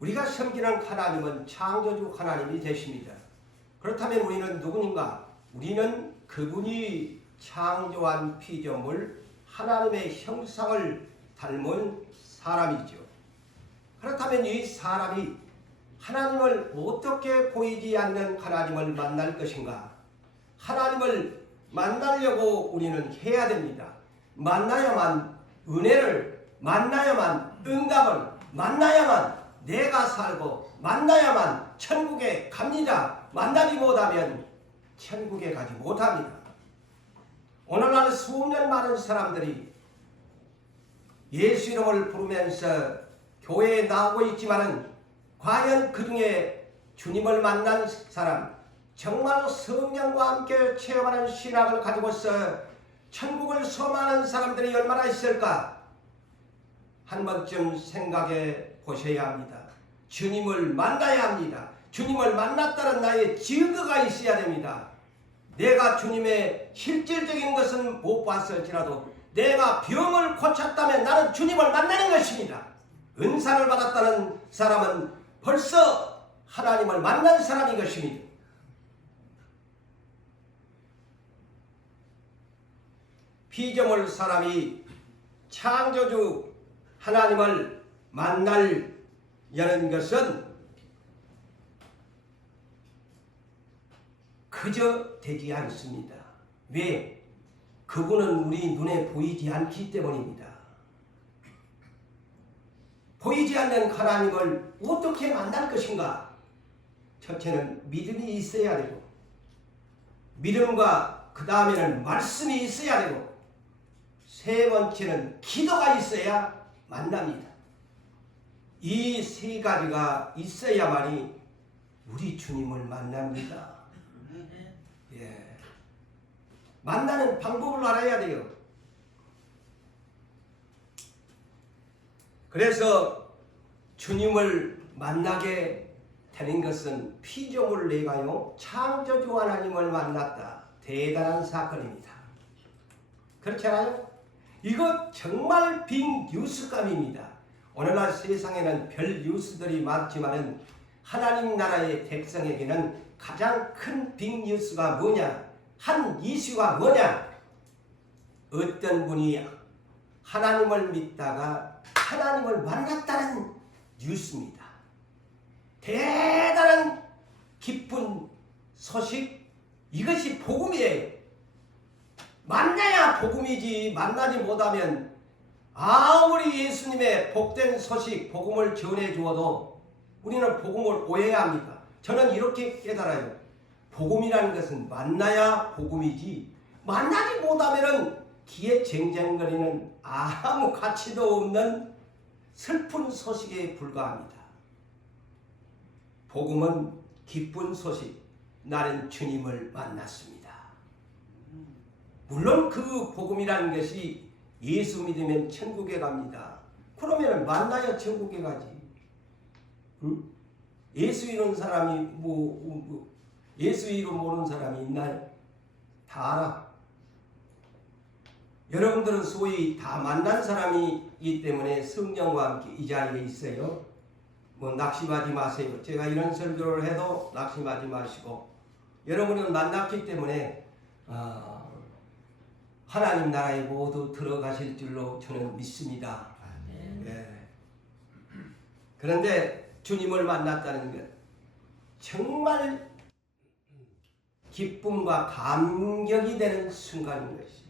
우리가 섬기는 하나님은 창조주 하나님이 되십니다. 그렇다면 우리는 누구인가? 우리는 그분이 창조한 피조물 하나님의 형상을 닮은 사람이죠. 그렇다면 이 사람이 하나님을 어떻게 보이지 않는 하나님을 만날 것인가? 하나님을 만나려고 우리는 해야 됩니다. 만나야만 은혜를, 만나야만 응답을, 만나야만 내가 살고, 만나야만 천국에 갑니다. 만나지 못하면 천국에 가지 못합니다. 오늘날 수년 많은 사람들이 예수 이름을 부르면서 교회에 나오고 있지만은 과연 그 중에 주님을 만난 사람, 정말로 성령과 함께 체험하는 신학을 가지고서 천국을 소망하는 사람들이 얼마나 있을까? 한 번쯤 생각해 보셔야 합니다. 주님을 만나야 합니다. 주님을 만났다는 나의 증거가 있어야 됩니다. 내가 주님의 실질적인 것은 못 봤을지라도 내가 병을 고쳤다면 나는 주님을 만나는 것입니다. 은사를 받았다는 사람은 벌써 하나님을 만난 사람인 것입니다. 피조물 사람이 창조주 하나님을 만나려는 것은 그저 되지 않습니다. 왜? 그분은 우리 눈에 보이지 않기 때문입니다. 보이지 않는 하나님을 어떻게 만날 것인가? 첫째는 믿음이 있어야 되고, 믿음과 그 다음에는 말씀이 있어야 되고, 세 번째는 기도가 있어야 만납니다. 이 세 가지가 있어야만이 우리 주님을 만납니다. 예. 만나는 방법을 알아야 돼요. 그래서 주님을 만나게 되는 것은 피조물 내가요 창조주 하나님을 만났다. 대단한 사건입니다. 그렇지 않아요? 이거 정말 빅 뉴스감입니다. 오늘날 세상에는 별 뉴스들이 많지만은 하나님 나라의 백성에게는 가장 큰 빅 뉴스가 뭐냐? 한 이슈가 뭐냐? 어떤 분이 하나님을 믿다가 하나님을 만났다는 뉴스입니다. 대단한 기쁜 소식, 이것이 복음이에요. 만나야 복음이지 만나지 못하면 아무리 예수님의 복된 소식, 복음을 전해 주어도 우리는 복음을 오해합니다. 저는 이렇게 깨달아요. 복음이라는 것은 만나야 복음이지 만나지 못하면 기에 쟁쟁거리는 아무 가치도 없는 슬픈 소식에 불과합니다. 복음은 기쁜 소식, 나는 주님을 만났습니다. 물론 그 복음이라는 것이 예수 믿으면 천국에 갑니다. 그러면 만나야 천국에 가지. 응? 예수 이름 사람이 예수 이름 모르는 사람이 있나요? 다 알아. 여러분들은 소위 다 만난 사람이기 때문에 성령과 함께 이 자리에 있어요. 낙심하지 마세요. 제가 이런 설교를 해도 낙심하지 마시고, 여러분은 만났기 때문에 하나님 나라에 모두 들어가실 줄로 저는 믿습니다. 네. 그런데 주님을 만났다는 것 정말 기쁨과 감격이 되는 순간인 것이.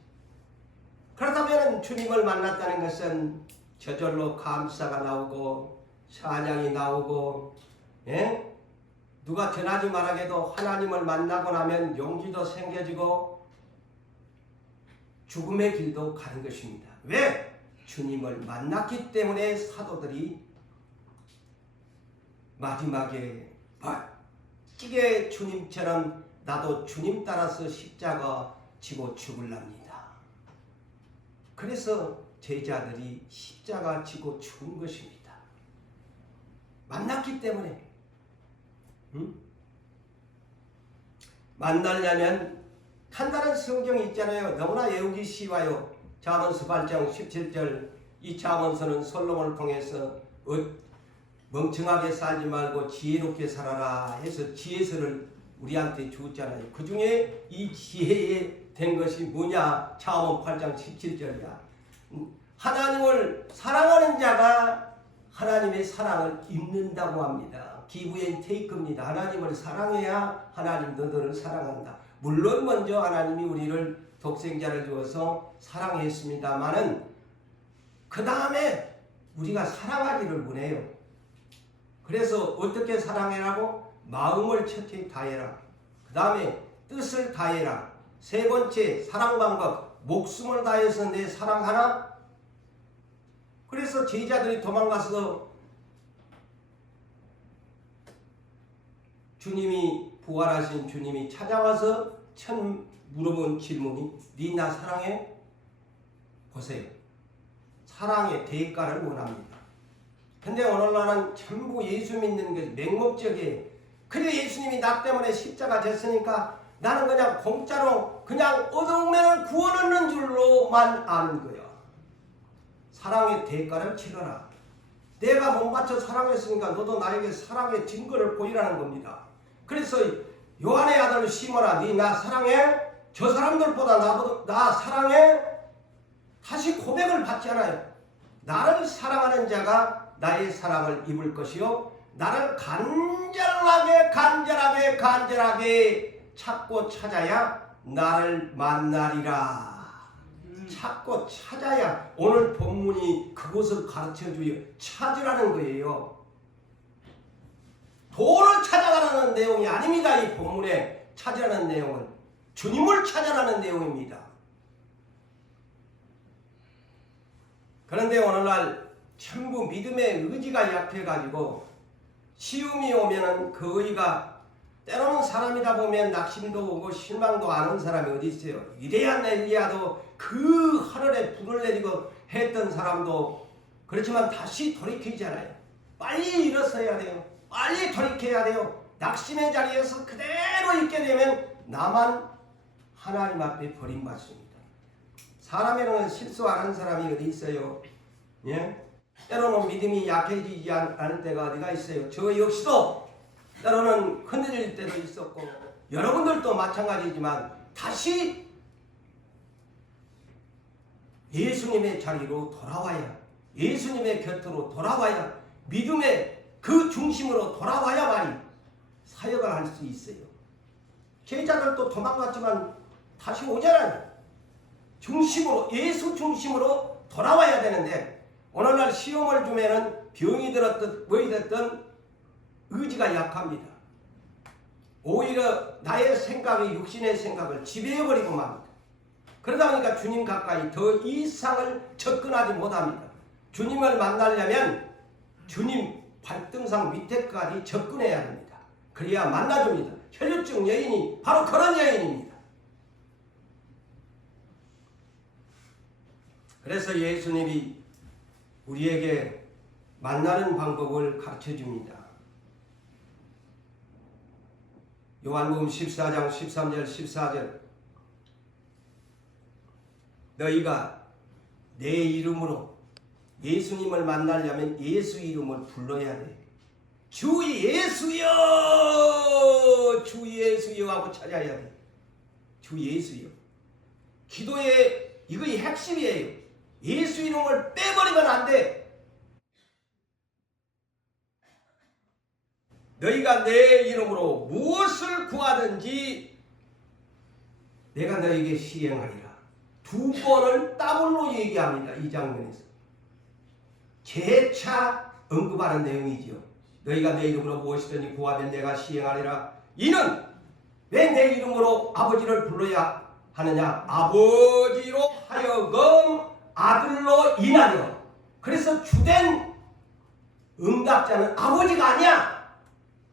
그렇다면 주님을 만났다는 것은 저절로 감사가 나오고 찬양이 나오고, 예? 누가 전하지 말아도 하나님을 만나고 나면 용기도 생겨지고 죽음의 길도 가는 것입니다. 왜? 주님을 만났기 때문에 사도들이 마지막에 멋지게 주님처럼 나도 주님 따라서 십자가 지고 죽을랍니다. 그래서 제자들이 십자가 지고 죽은 것입니다. 만났기 때문에. 응? 만나려면 간단한 성경이 있잖아요. 너무나 외우기 쉬워요. 잠언서 8장 17절. 이 잠언서는 솔로몬을 통해서 멍청하게 살지 말고 지혜롭게 살아라 해서 지혜서를 우리한테 주었잖아요. 그 중에 이 지혜에 된 것이 뭐냐? 잠언 8장 17절이야. 하나님을 사랑하는 자가 하나님의 사랑을 입는다고 합니다. give and take입니다. 하나님을 사랑해야 하나님 너를 사랑한다. 물론 먼저 하나님이 우리를 독생자를 주어서 사랑했습니다마는 그 다음에 우리가 사랑하기를 원해요. 그래서 어떻게 사랑해라고? 마음을 첫째 다해라. 그 다음에 뜻을 다해라. 세 번째 사랑 방법, 목숨을 다해서 내 사랑하나? 그래서 제자들이 도망가서 주님이 부활하신 주님이 찾아와서 처음 물어본 질문이 네 나 사랑해? 보세요. 사랑의 대가를 원합니다. 근데 오늘날은 전부 예수 믿는 게 맹목적이에요. 그래 예수님이 나 때문에 십자가 졌으니까 나는 그냥 공짜로 그냥 얻으면 구원 얻는 줄로만 아는 거야. 사랑의 대가를 치러라. 내가 못 맞춰 사랑했으니까 너도 나에게 사랑의 증거를 보이라는 겁니다. 그래서 요한의 아들 시몬아, 네 나 사랑해? 저 사람들보다 나 사랑해? 다시 고백을 받지 않아요. 나를 사랑하는 자가 나의 사랑을 입을 것이요 나를 간절하게 찾고 찾아야 나를 만나리라. 찾고 찾아야. 오늘 본문이 그것을 가르쳐줘요. 찾으라는 거예요. 도를 찾아가라는 내용이 아닙니다. 이 본문에 찾으라는 내용은 주님을 찾아라는 내용입니다. 그런데 오늘날 전부 믿음의 의지가 약해가지고 시험이 오면은 그 의가 때로는 사람이다 보면 낙심도 오고 실망도 안 온 사람이 어디 있어요. 이래야 엘리야도 그 하늘에 불을 내리고 했던 사람도 그렇지만 다시 돌이키잖아요. 빨리 일어서야 돼요. 빨리 돌이켜야 돼요. 낙심의 자리에서 그대로 있게 되면 나만 하나님 앞에 버림받습니다. 사람에는 실수하는 사람이 어디 있어요? 예? 때로는 믿음이 약해지지 않을 때가 어디가 있어요. 저 역시도 때로는 흔들릴 때도 있었고 여러분들도 마찬가지지만 다시 예수님의 자리로 돌아와야, 예수님의 곁으로 돌아와야, 믿음의 그 중심으로 돌아와야만이 사역을 할 수 있어요. 제자들도 도망갔지만 다시 오잖아요. 중심으로, 예수 중심으로 돌아와야 되는데 오늘날 시험을 주면은 병이 들었든 뭐이 됐든 의지가 약합니다. 오히려 나의 생각이 육신의 생각을 지배해버리고 맙니다. 그러다 보니까 주님 가까이 더 이상을 접근하지 못합니다. 주님을 만나려면 주님 발등상 밑에까지 접근해야 합니다. 그래야 만나줍니다. 혈류증 여인이 바로 그런 여인입니다. 그래서 예수님이 우리에게 만나는 방법을 가르쳐줍니다. 요한복음 14장 13절 14절 너희가 내 이름으로 예수님을 만나려면 예수 이름을 불러야 돼. 주 예수여 주 예수여 하고 찾아야 돼. 주 예수여. 기도의 이거의 핵심이에요. 예수 이름을 빼버리면 안 돼. 너희가 내 이름으로 무엇을 구하든지 내가 너희에게 시행하리라. 두 번을 더블로 얘기합니다. 이 장면에서. 재차 언급하는 내용이지요. 너희가 내 이름으로 무엇이든지 구하면 내가 시행하리라. 이는 왜 내 이름으로 아버지를 불러야 하느냐? 아버지로 하여금 아들로 인하여. 그래서 주된 응답자는 아버지가 아니야.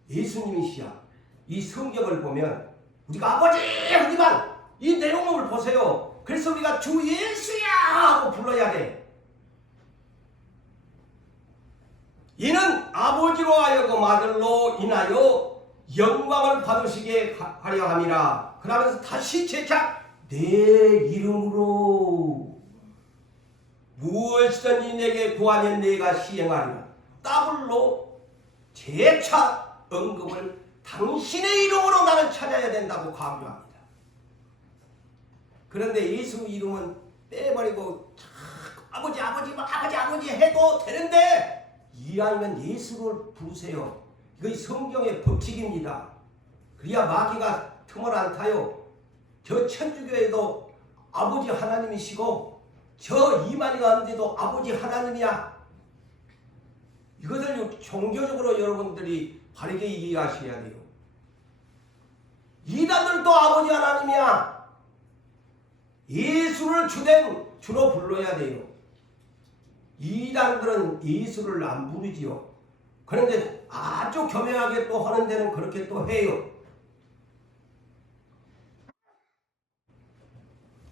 예수님이시야. 이 성경을 보면 우리가 아버지 하지만 이 내용을 보세요. 그래서 우리가 주 예수야 하고 불러야 돼. 이는 아버지로 하여금 아들로 인하여 영광을 받으시게 하려 함이라. 그러면서 다시 재차 내 이름으로 무엇이든지 내게 구하면 내가 시행하리라. 더블로 재차 언급을 당신의 이름으로 나를 찾아야 된다고 강조합니다. 그런데 예수 이름은 빼버리고 아버지 해도 되는데 이왕이면 예수를 부르세요. 이거 성경의 법칙입니다. 그래야 마귀가 틈을 안 타요. 저 천주교에도 아버지 하나님이시고 저 이만희 가운데도 아버지 하나님이야. 이것을 종교적으로 여러분들이 바르게 이해하셔야 돼요. 이단들도 아버지 하나님이야. 예수를 주로 불러야 돼요. 이단들은 예수를 안 부르지요. 그런데 아주 교묘하게 또 하는 데는 그렇게 또 해요.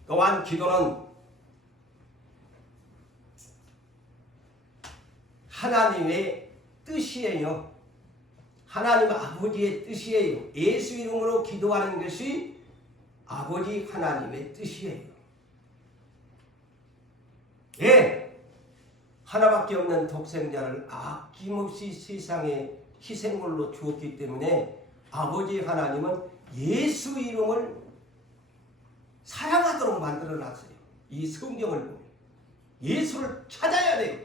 또한 기도는 하나님의 뜻이에요. 하나님 아버지의 뜻이에요. 예수 이름으로 기도하는 것이 아버지 하나님의 뜻이에요. 예, 하나밖에 없는 독생자를 아낌없이 세상에 희생물로 주었기 때문에 아버지 하나님은 예수 이름을 사랑하도록 만들어놨어요. 이 성경을 보면 예수를 찾아야 돼요.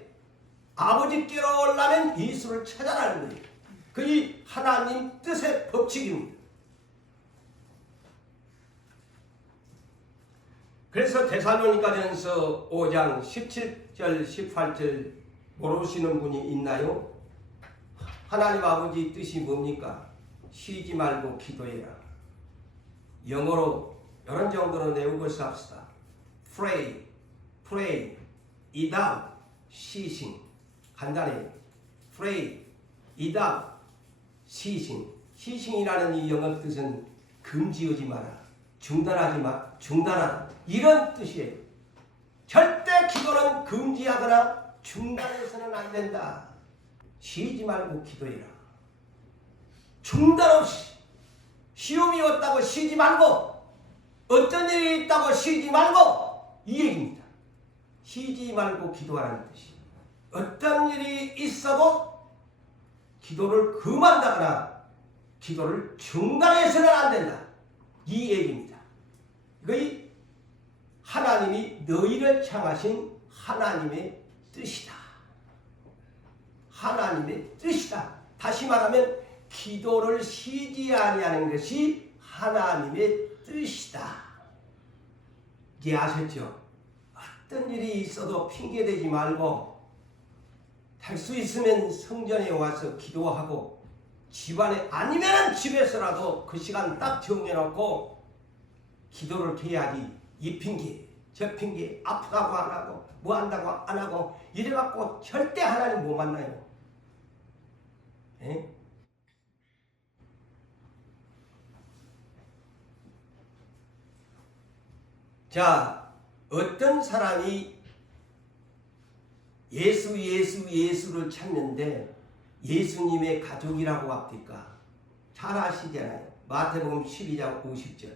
아버지께로 오려면 예수를 찾아라는 거예요. 그게 하나님 뜻의 법칙입니다. 그래서 데살로니가전서 5장 17절 18절 모르시는 분이 있나요? 하나님 아버지 뜻이 뭡니까? 쉬지 말고 기도해라. 영어로 이런 정도로 내우고 삽시다. Pray, without ceasing. 간단해요. Pray, without ceasing. ceasing이라는 이 영어 뜻은 금지하지 마라. 중단하다. 이런 뜻이에요. 절대 기도는 금지하거나 중단해서는 안 된다. 쉬지 말고 기도해라. 중단 없이. 시험이 왔다고 쉬지 말고, 어떤 일이 있다고 쉬지 말고, 이 얘기입니다. 쉬지 말고 기도하라는 뜻이에요. 어떤 일이 있어도 기도를 금한다거나 기도를 중단해서는 안 된다. 이 얘기입니다. 이거 하나님이 너희를 창하신 하나님의 뜻이다. 하나님의 뜻이다. 다시 말하면 기도를 쉬지 아니하는 것이 하나님의 뜻이다. 이게 아셨죠? 어떤 일이 있어도 핑계대지 말고 할 수 있으면 성전에 와서 기도하고 집안에 아니면 집에서라도 그 시간 딱 정해놓고 기도를 해야지. 이 핑계 저 핑계 아프다고 안 하고 뭐 한다고 안 하고 이래갖고 절대 하나님 못 만나요. 에? 자, 어떤 사람이 예수를 찾는데 예수님의 가족이라고 합니까? 잘 아시잖아요. 마태복음 12장 50절.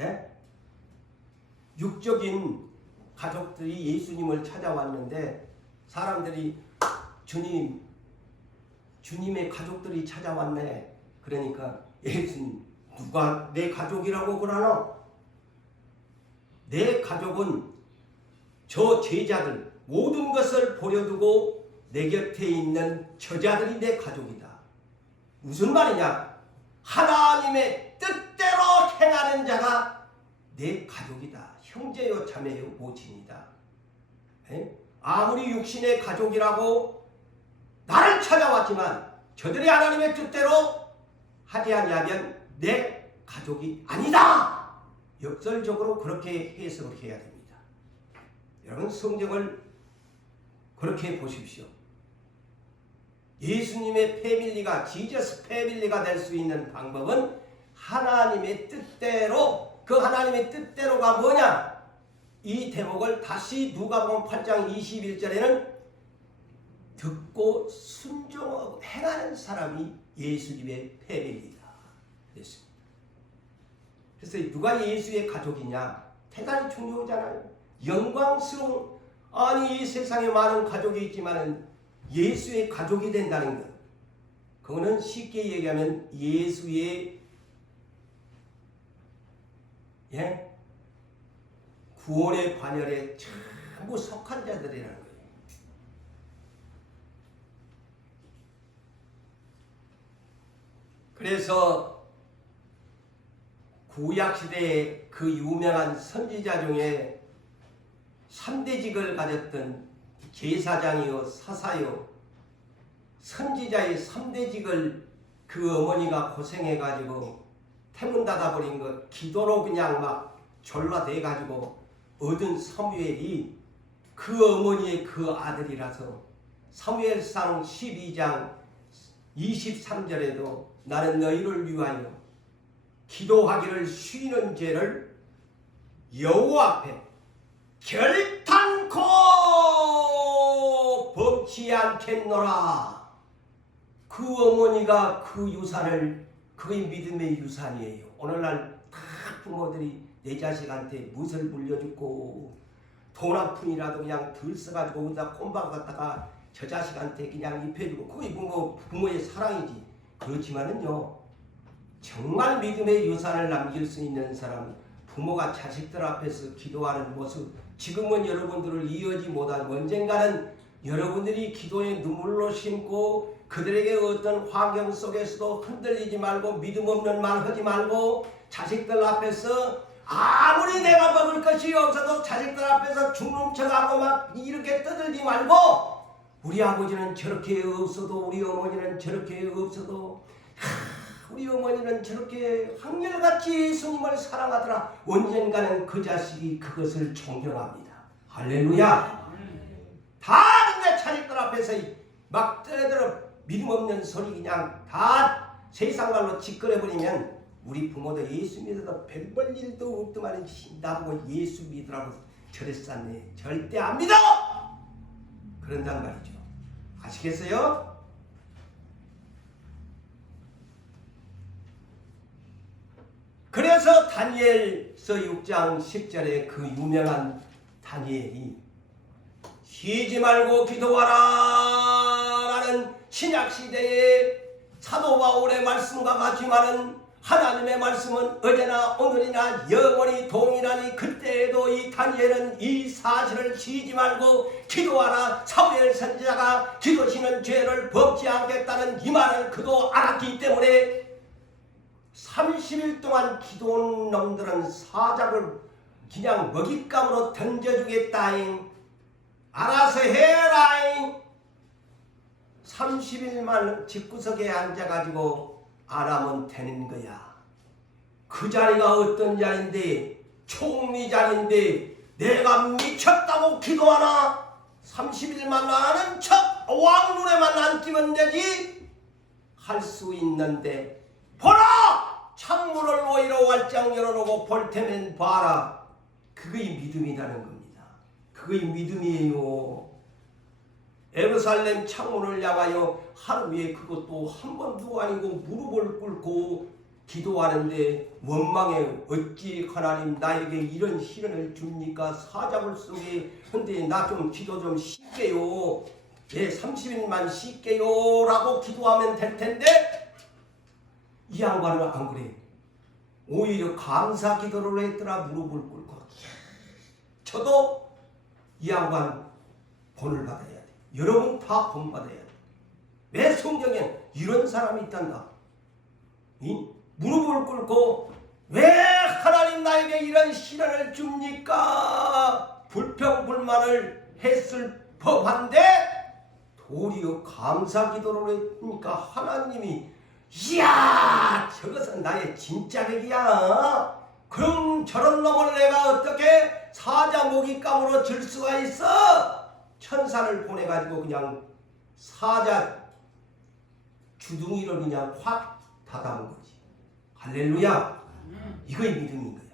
예? 육적인 가족들이 예수님을 찾아왔는데 사람들이 주님의 가족들이 찾아왔네. 그러니까 예수님, 누가 내 가족이라고 그러노? 내 가족은 저 제자들 모든 것을 버려두고 내 곁에 있는 저자들이 내 가족이다. 무슨 말이냐? 하나님의 뜻대로 행하는 자가 내 가족이다. 형제요 자매요 모친이다. 에? 아무리 육신의 가족이라고 나를 찾아왔지만 저들이 하나님의 뜻대로 하지 아니하면 내 가족이 아니다. 역설적으로 그렇게 해석을 해야 됩니다. 여러분 성경을 그렇게 보십시오. 예수님의 패밀리가 지저스 패밀리가 될 수 있는 방법은 하나님의 뜻대로, 그 하나님의 뜻대로가 뭐냐? 이 대목을 다시 누가복음 8장 21절에는 듣고 순종하고 행하는 사람이 예수님의 패밀리다 그랬습니다. 그래서 누가 예수의 가족이냐? 대단히 중요하잖아요. 영광스러운, 아니 이 세상에 많은 가족이 있지만은 예수의 가족이 된다는 것. 그거는 쉽게 얘기하면 예수의 구원의 반열에 전부 속한 자들이라는 거예요. 그래서 구약시대에 그 유명한 선지자 중에 3대직을 가졌던 제사장이요 사사요 선지자의 3대직을 그 어머니가 고생해가지고 태문 닫아버린 것 기도로 그냥 막 졸라대가지고 얻은 사무엘이 그 어머니의 그 아들이라서 사무엘상 12장 23절에도 나는 너희를 위하여 기도하기를 쉬는 죄를 여호와 앞에 결단코 범치 않겠노라. 그 어머니가 그 유산을 그의 믿음의 유산이에요. 오늘날 다 부모들이 내 자식한테 무엇을 물려주고 돈 한 푼이라도 그냥 들써가지고 어디다 꼼박 갖다가 저 자식한테 그냥 입혀주고 그게 부모의 사랑이지. 그렇지만은요 정말 믿음의 유산을 남길 수 있는 사람 부모가 자식들 앞에서 기도하는 모습 지금은 여러분들을 이해하지 못한 언젠가는 여러분들이 기도에 눈물로 심고 그들에게 어떤 환경 속에서도 흔들리지 말고 믿음 없는 말 하지 말고 자식들 앞에서 아무리 내가 먹을 것이 없어도 자식들 앞에서 죽는 척하고 막 이렇게 떠들지 말고 우리 아버지는 저렇게 없어도 우리 어머니는 저렇게 없어도 우리 어머니는 저렇게 한결같이 예수님을 사랑하더라. 언젠가는 그 자식이 그것을 존경합니다. 할렐루야. 다 근데 자식들 앞에서 막 떠들어 믿음 없는 소리 그냥 다 세상 말로 짓거려버리면 우리 부모도 예수 믿어도 별 볼 일도 없더만 나보고 예수 믿으라고 절에 쌌네. 절대 안 믿어! 그런단 말이죠. 아시겠어요? 그래서 다니엘서 6장 10절에 그 유명한 다니엘이 쉬지 말고 기도하라 라는 신약시대의 사도 바울의 말씀과 같지만은 하나님의 말씀은 어제나 오늘이나 영원히 동일하니 그때에도 이 다니엘은 이 사실을 쉬지 말고 기도하라. 사무엘 선지자가 기도 쉬는 죄를 범치 않겠다는 이 말을 그도 알았기 때문에 30일 동안 기도한 놈들은 사자를 그냥 먹잇감으로 던져주겠다잉. 알아서 해라잉. 30일만 집구석에 앉아가지고 안 하면 되는 거야. 그 자리가 어떤 자리인데 총리 자리인데 내가 미쳤다고 기도하나? 30일만 안 하는 척 왕눈에만 안 띄면 되지? 할 수 있는데 보라! 창문을 오히려 활짝 열어놓고 볼 테면 봐라. 그게 믿음이라는 겁니다. 그게 믿음이에요. 예루살렘 창문을 향하여 하루에 그것도 한 번도 아니고 무릎을 꿇고 기도하는데 원망해. 어찌 하나님 나에게 이런 시련을 줍니까? 사자굴 속에. 근데 나 좀 기도 좀 쉴게요. 30일만 쉴게요 라고 기도하면 될 텐데 이 양반은 안 그래. 오히려 감사 기도를 했더라. 무릎을 꿇고. 저도 이 양반 본을 받아야 돼. 여러분 다 본받아야 돼. 왜 성경에 이런 사람이 있단다. 무릎을 꿇고 왜 하나님 나에게 이런 시련을 줍니까? 불평불만을 했을 법한데 도리어 감사 기도를 했으니까 하나님이 이야 저것은 나의 진짜 백이야. 그럼 저런 놈을 내가 어떻게 사자 먹잇감으로 줄 수가 있어? 천사를 보내가지고 그냥 사자 주둥이를 그냥 확 닫아온 거지. 할렐루야. 이거의 믿음인 거야.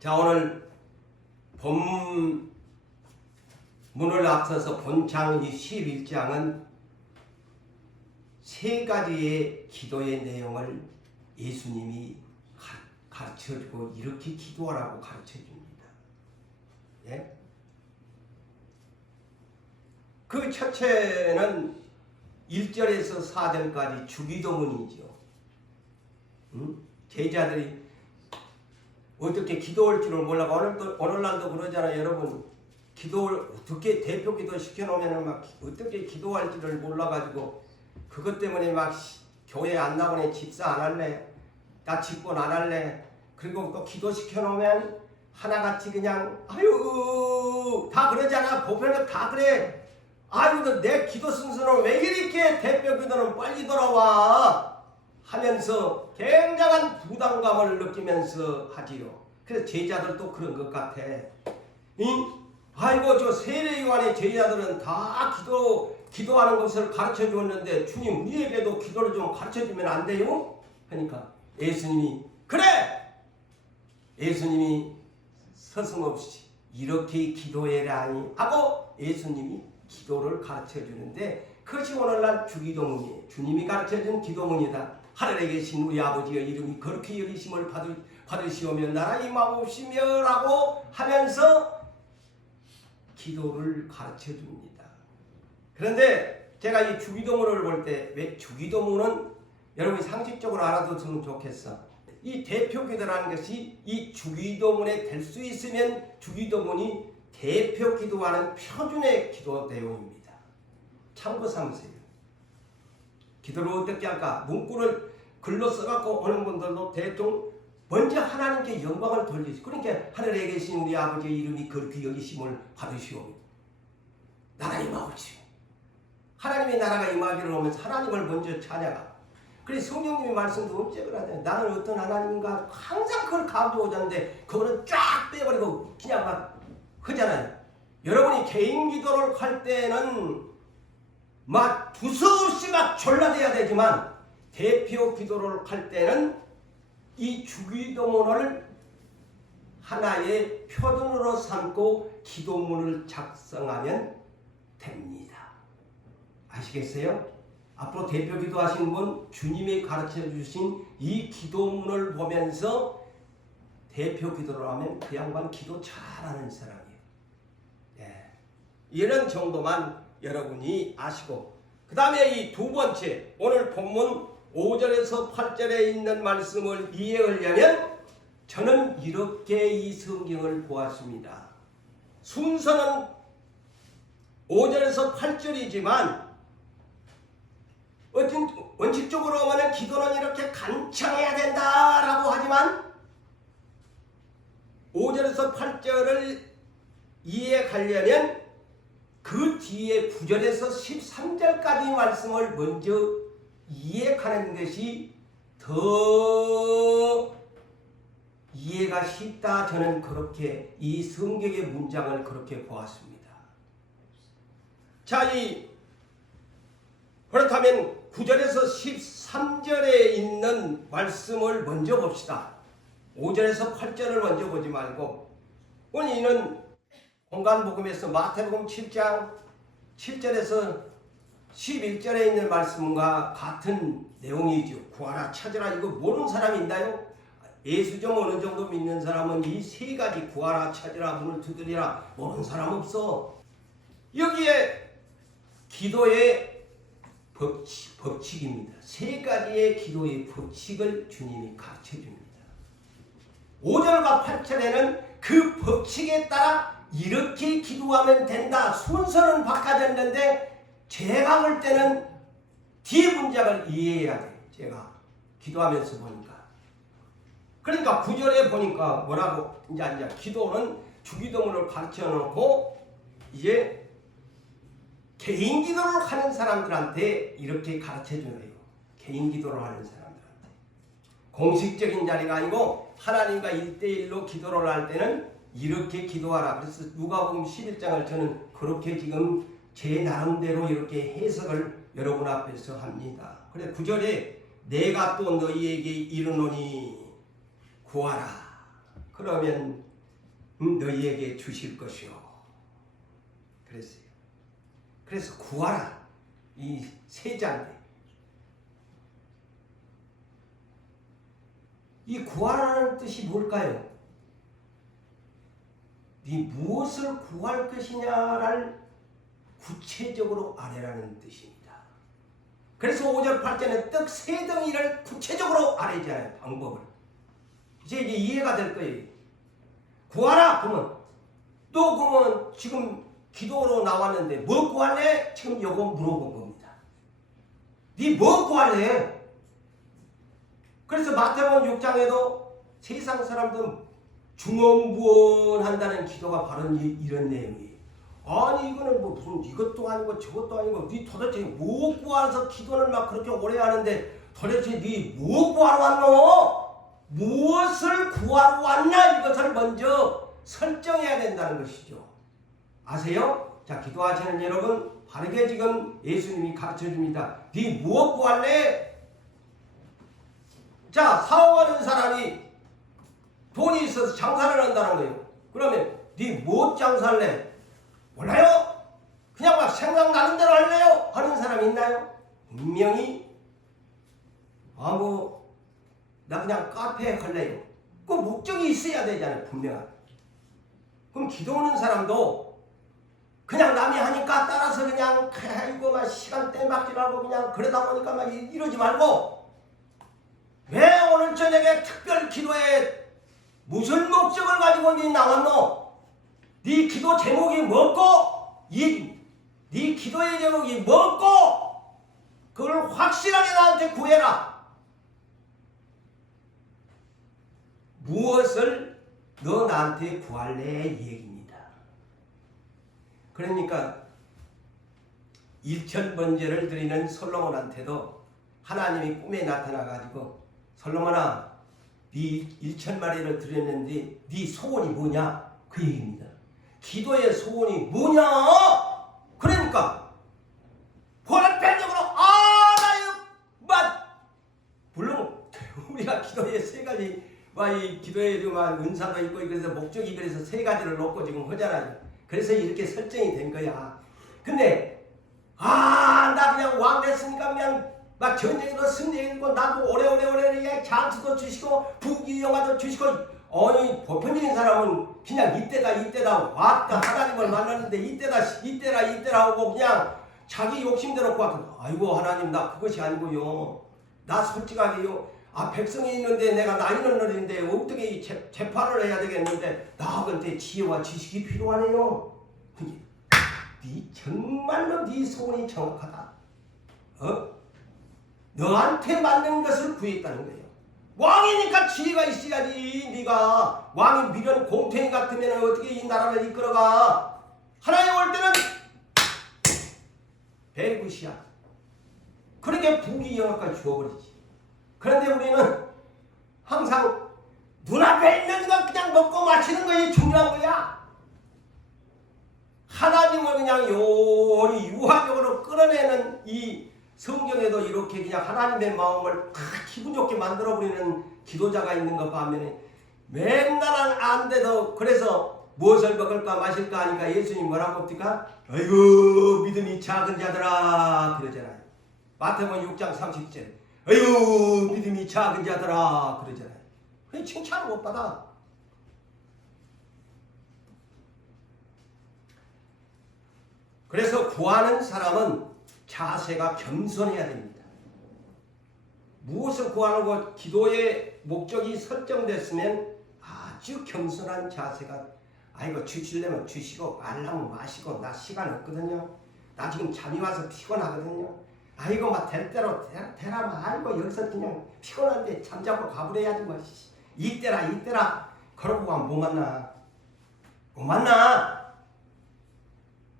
자, 오늘 본문을 앞서서 본장 11장은 세 가지의 기도의 내용을 예수님이 가르쳐주고 이렇게 기도하라고 가르쳐줍니다. 예? 그 첫째는 1절에서 4절까지 주기도문이죠. 제자들이 어떻게 기도할 줄을 몰라고 오늘날도 그러잖아요. 여러분 기도를 어떻게 대표 기도 시켜놓으면 막 어떻게 기도할지를 몰라가지고 그것 때문에 막 교회 안 나오네, 집사 안 할래, 나 집권 안 할래. 그리고 또 기도 시켜놓으면 하나같이 그냥 아유 다 그러잖아. 보편적 다 그래. 아유 내 기도 순서는 왜 이렇게 대표 기도는 빨리 돌아와 하면서 굉장한 부담감을 느끼면서 하지요. 그래서 제자들도 그런 것 같아. 아이고 저 세례요한의 제자들은 다 기도하는 것을 가르쳐 주었는데 주님 우리에게도 기도를 좀 가르쳐 주면 안 돼요? 그러니까 예수님이 그래! 예수님이 서슴없이 이렇게 기도해라 하고 예수님이 기도를 가르쳐 주는데 그것이 오늘날 주기도문이에요. 주님이 가르쳐 준 기도문이다. 하늘에 계신 우리 아버지의 이름이 거룩히 여기심을 받으시오며 나라 임하옵시며 라고 하면서 기도를 가르쳐 줍니다. 그런데 제가 이 주기도문을 볼 때 왜 주기도문은 여러분이 상식적으로 알아두면 좋겠어. 이 대표기도라는 것이 이 주기도문에 될 수 있으면 주기도문이 대표기도하는 표준의 기도 내용입니다. 참고 삼으세요. 기도를 어떻게 할까? 문구를 글로 써갖고 오는 분들도 대충 먼저 하나님께 영광을 돌리시. 그러니까 하늘에 계신 우리 아버지의 이름이 그렇게 여기심을 받으시오. 나라 임하옵시오. 하나님의 나라가 임하기를 오면서 하나님을 먼저 찬양하고. 그래서 성령님의 말씀도 언제 그러냐. 나는 어떤 하나님인가 항상 그걸 강조하자는데 그거는 쫙 빼버리고 그냥 막 하잖아요. 여러분이 개인 기도를 할 때는 막 두서없이 막 졸라대야 되지만 대표 기도를 할 때는 이 주기도문을 하나의 표준으로 삼고 기도문을 작성하면 됩니다. 아시겠어요? 앞으로 대표 기도하신 분 주님이 가르쳐 주신 이 기도문을 보면서 대표 기도를 하면 그 양반 기도 잘하는 사람이에요. 예. 이런 정도만 여러분이 아시고 그 다음에 이 두 번째 오늘 본문 5절에서 8절에 있는 말씀을 이해하려면 저는 이렇게 이 성경을 보았습니다. 순서는 5절에서 8절이지만 원칙적으로 보면 기도는 이렇게 간청해야 된다라고 하지만 5절에서 8절을 이해하려면 그 뒤에 9절에서 13절까지 말씀을 먼저 이해하는 것이 더 이해가 쉽다. 저는 그렇게 이 성경의 문장을 그렇게 보았습니다. 자, 그렇다면 9절에서 13절에 있는 말씀을 먼저 봅시다. 5절에서 8절을 먼저 보지 말고 오늘 이는 공간복음에서 마태복음 7장 7절에서 11절에 있는 말씀과 같은 내용이죠. 구하라 찾으라. 이거 모르는 사람이 있나요? 예수 좀 어느 정도 믿는 사람은 이 세 가지 구하라 찾으라 문을 두드리라 모르는 사람 없어. 여기에 기도의 법칙입니다. 세 가지의 기도의 법칙을 주님이 가르쳐 줍니다. 5절과 8절에는 그 법칙에 따라 이렇게 기도하면 된다. 순서는 바꿔졌는데 제가 볼 때는 뒤에 문장을 이해해야 돼요. 제가 기도하면서 보니까. 그러니까 9절에 보니까 뭐라고 이제 기도는 주기도문을 가르쳐 놓고 이제 개인 기도를 하는 사람들한테 이렇게 가르쳐 주네요. 개인 기도를 하는 사람들한테. 공식적인 자리가 아니고 하나님과 1대1로 기도를 할 때는 이렇게 기도하라. 그래서 누가복음 11장을 저는 그렇게 지금 제 나름대로 이렇게 해석을 여러분 앞에서 합니다. 그래 9절에 내가 또 너희에게 이르노니 구하라. 그러면 너희에게 주실 것이요. 그랬어요. 그래서 구하라. 이 세 장인데 이 구하라는 뜻이 뭘까요? 네 무엇을 구할 것이냐를 구체적으로 아뢰라는 뜻입니다. 그래서 5절 8절에 떡 3덩이를 구체적으로 아뢰잖아요. 방법을. 이제 이해가 될 거예요. 구하라 그러면 또 그러면 지금 기도로 나왔는데 뭐 구할래? 지금 요거 물어본 겁니다. 네 뭐 구할래? 그래서 마태복음 6장에도 세상 사람들은 중언부언한다는 기도가 바로 이런 내용이에요. 아니 이거는 뭐 무슨 이것도 아니고 저것도 아니고 네 도대체 뭐 구하서 기도를 막 그렇게 오래 하는데 도대체 네 뭐 구하러 왔노? 무엇을 구하러 왔냐? 이것을 먼저 설정해야 된다는 것이죠. 아세요? 자, 기도하시는 여러분 바르게 지금 예수님이 가르쳐줍니다. 네 무엇 구할래? 자, 사업하는 사람이 돈이 있어서 장사를 한다는 거예요. 그러면 네 무엇 장사할래? 몰라요? 그냥 막 생각나는 대로 할래요? 하는 사람이 있나요? 분명히 나 그냥 카페에 갈래요. 그 목적이 있어야 되잖아요. 분명하게. 그럼 기도하는 사람도 그냥 남이 하니까 따라서 그냥 이거 막 시간 땜박질하고 그냥 그러다 보니까 막 이러지 말고 왜 오늘 저녁에 특별 기도에 무슨 목적을 가지고 네 나왔노? 네 기도 제목이 뭐고? 네 기도의 제목이 뭐고? 그걸 확실하게 나한테 구해라. 무엇을 너 나한테 구할래? 얘기입니다. 그러니까 일천번제를 드리는 솔로몬한테도 하나님이 꿈에 나타나가지고 솔로몬아 네 1,000마리를 드렸는데 네 소원이 뭐냐? 그 얘기입니다. 기도의 소원이 뭐냐? 그러니까 보편적으로 물론 우리가 기도의 세 가지 이 기도에 좀 은사도 있고 그래서 목적이 그래서 세 가지를 놓고 지금 하잖아요. 그래서 이렇게 설정이 된 거야. 근데 나 그냥 왕 됐으니까 그냥 막 전쟁도 승리했고 나도 오래오래 장수도 주시고 부귀영화도 주시고 어이 보편적인 사람은 그냥 이때다 왔다 하나님을 만났는데 이때라 하고 그냥 자기 욕심대로 왔거든. 아이고 하나님 나 그것이 아니고요. 나 솔직하게요. 백성이 있는데 내가 나이는 어린데 어떻게 이 재판을 해야 되겠는데 나한테 지혜와 지식이 필요하네요. 정말로 네 소원이 정확하다. 너한테 맞는 것을 구했다는 거예요. 왕이니까 지혜가 있어야지. 네가 왕이 미련 공태인 같으면 어떻게 이 나라를 이끌어가. 하나님 올 때는 벨굿이야. 그렇게 부귀영화까지 주어버리지. 그런데 우리는 항상 눈앞에 있는 거 그냥 먹고 마시는 것이 중요한 거야. 하나님을 그냥 요리 유화적으로 끌어내는 이 성경에도 이렇게 그냥 하나님의 마음을 다 기분 좋게 만들어버리는 기도자가 있는 것 보면 맨날 안 돼도 그래서 무엇을 먹을까 마실까 하니까 예수님 뭐라고 합니까? 아이고 믿음이 작은 자들아 그러잖아요. 마태복음 6장 30절 아이고 믿음이 작은 자들아 그러잖아요. 그냥 칭찬을 못 받아. 그래서 구하는 사람은 자세가 겸손해야 됩니다. 무엇을 구하는 기도의 목적이 설정됐으면 아주 겸손한 자세가 이거 주시려면 주시고 말라면 마시고 나 시간 없거든요. 나 지금 잠이 와서 피곤하거든요. 이거 막 될 대로 대라 말고 여기서 그냥 피곤한데 잠자고 가버려야지 뭐. 이때라 그러고 가면 못 만나.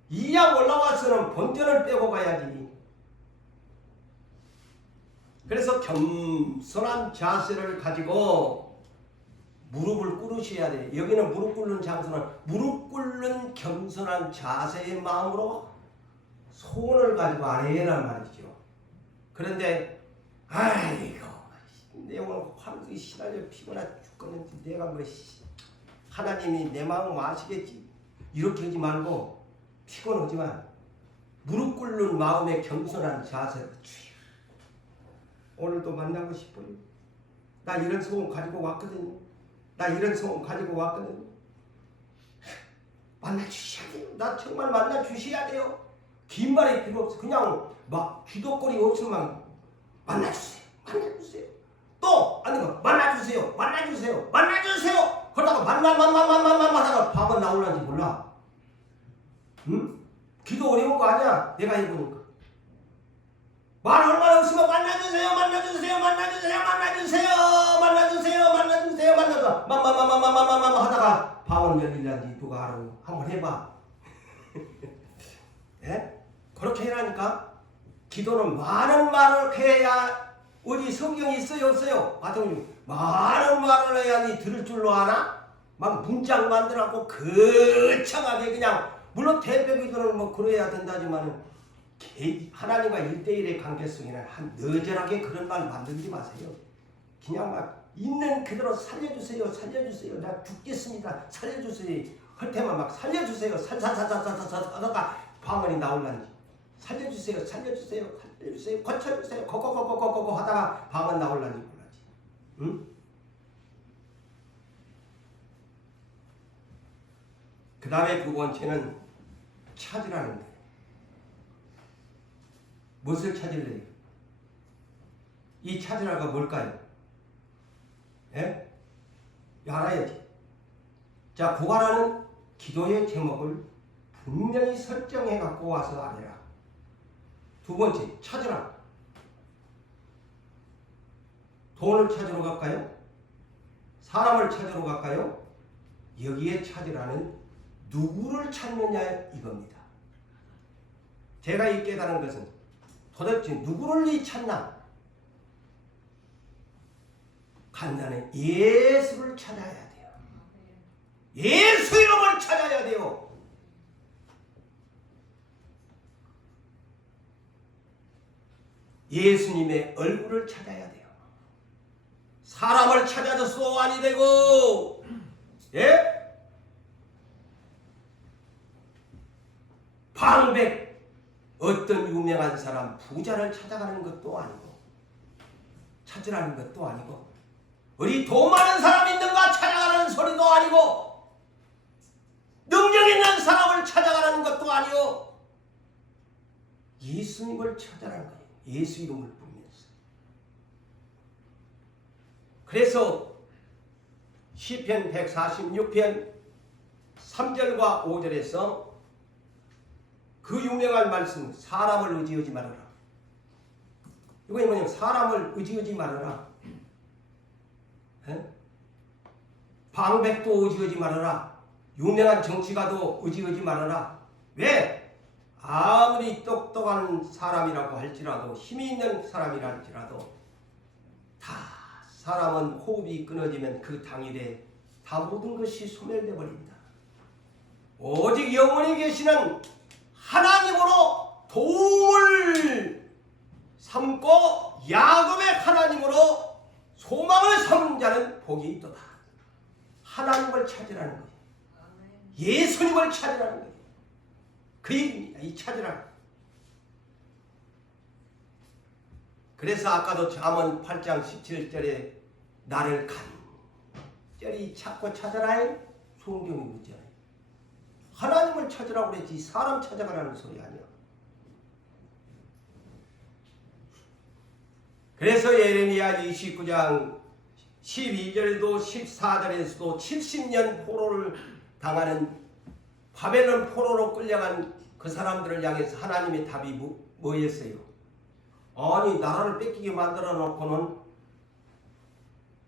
이약 올라와서는 본전을 빼고 가야지. 그래서 겸손한 자세를 가지고 무릎을 꿇으셔야 돼. 여기는 무릎 꿇는 장소는 무릎 꿇는 겸손한 자세의 마음으로 소원을 가지고 아뢰란 말이죠. 그런데 내 오늘 하루도 시달려 피곤해 죽겠는데 내가 하나님이 내 마음 아시겠지. 이렇게 하지 말고 피곤하지만 무릎 꿇는 마음의 겸손한 자세로 오늘도 만나고 싶어요. 나 이런 소원 가지고 왔거든요. 만나 주셔야 돼요. 나 정말 만나 주셔야 돼요. 긴 말이 필요 없어. 그냥 막 기도거리 없으면 만나주세요. 만나주세요. 또 아니면 만나주세요. 만나주세요. 만나주세요. 그러다가 하다가 밥은 나올란지 몰라. 응? 기도 어려운 거 아니야. 내가 해보니까. 말 얼마나 없으면 만나주세요. 만나주세요. 만나주세요. 만나주세요. 만나주세요. 만나주세요. 만나주세요. 하다가 밥은 열릴란지 누가 알아요. 한번 해봐. 예? 그렇게 해라니까. 기도는 많은 말을 해야 어디 성경이 있어요 없어요? 마태복음 많은 말을 해야 니 들을 줄로 아나? 막 문장 만들어갖고 거창하게 그냥 물론 대표기도는 뭐 그래야 된다지만 하나님과 1대1의 관계성이나 한 너절하게 그런 말 만들지 마세요. 그냥 막 있는 그대로 살려주세요. 살려주세요. 나 죽겠습니다. 살려주세요. 할 때만 막 살려주세요. 하다가 방언이 나올란지 살려주세요. 살려주세요. 살려주세요. 고쳐주세요. 고고고고고고 하다가 방언 나올란지 몰라지. 응? 그 다음에 두 번째는 찾으라는 거예요. 무엇을 찾을래요? 이 찾으라가 뭘까요? 예? 알아야지. 자, 구하라는 기도의 제목을 분명히 설정해 갖고 와서 알아라. 두 번째, 찾으라. 돈을 찾으러 갈까요? 사람을 찾으러 갈까요? 여기에 찾으라는 누구를 찾느냐 이겁니다. 제가 이 깨달은 것은 도대체 누구를 이 찾나? 간단히 예수를 찾아야 돼요. 예수 이름을 찾아야 돼요. 예수님의 얼굴을 찾아야 돼요. 사람을 찾아서도 아니 되고, 예? 방백, 어떤 유명한 사람, 부자를 찾아가는 것도 아니고, 찾으라는 것도 아니고, 우리 돈 많은 사람 있는가 찾아가는 소리도 아니고, 능력 있는 사람을 찾아가는 것도 아니고, 예수님을 찾아라는 거예요. 예수 이름을 부르면서. 그래서 시편 146편 3절과 5절에서 그 유명한 말씀, 사람을 의지하지 말아라. 이거 뭐냐면 사람을 의지하지 말아라. 에? 방백도 의지하지 말아라. 유명한 정치가도 의지하지 말아라. 왜? 아무리 똑똑한 사람이라고 할지라도 힘이 있는 사람이라 할지라도 다 사람은 호흡이 끊어지면 그 당일에 다 모든 것이 소멸되어 버립니다. 오직 영원히 계시는 하나님으로 도움을 삼고 야곱의 하나님으로 소망을 삼는 자는 복이 있도다. 하나님을 찾으라는 거예요. 예수님을 찾으라는 거예요. 그 얘기입니다. 이 찾으라. 그래서 아까도 잠언 8장 17절에 나를 간절히 찾고 찾아라. 성경이 묻잖아요. 하나님을 찾으라고 그랬지 사람 찾아가라는 소리 아니야. 그래서 예레미야 29장 12절에도 14절에서도 70년 포로를 당하는 바벨론 포로로 끌려간 그 사람들을 향해서 하나님의 답이 뭐였어요? 아니 나라를 뺏기게 만들어 놓고는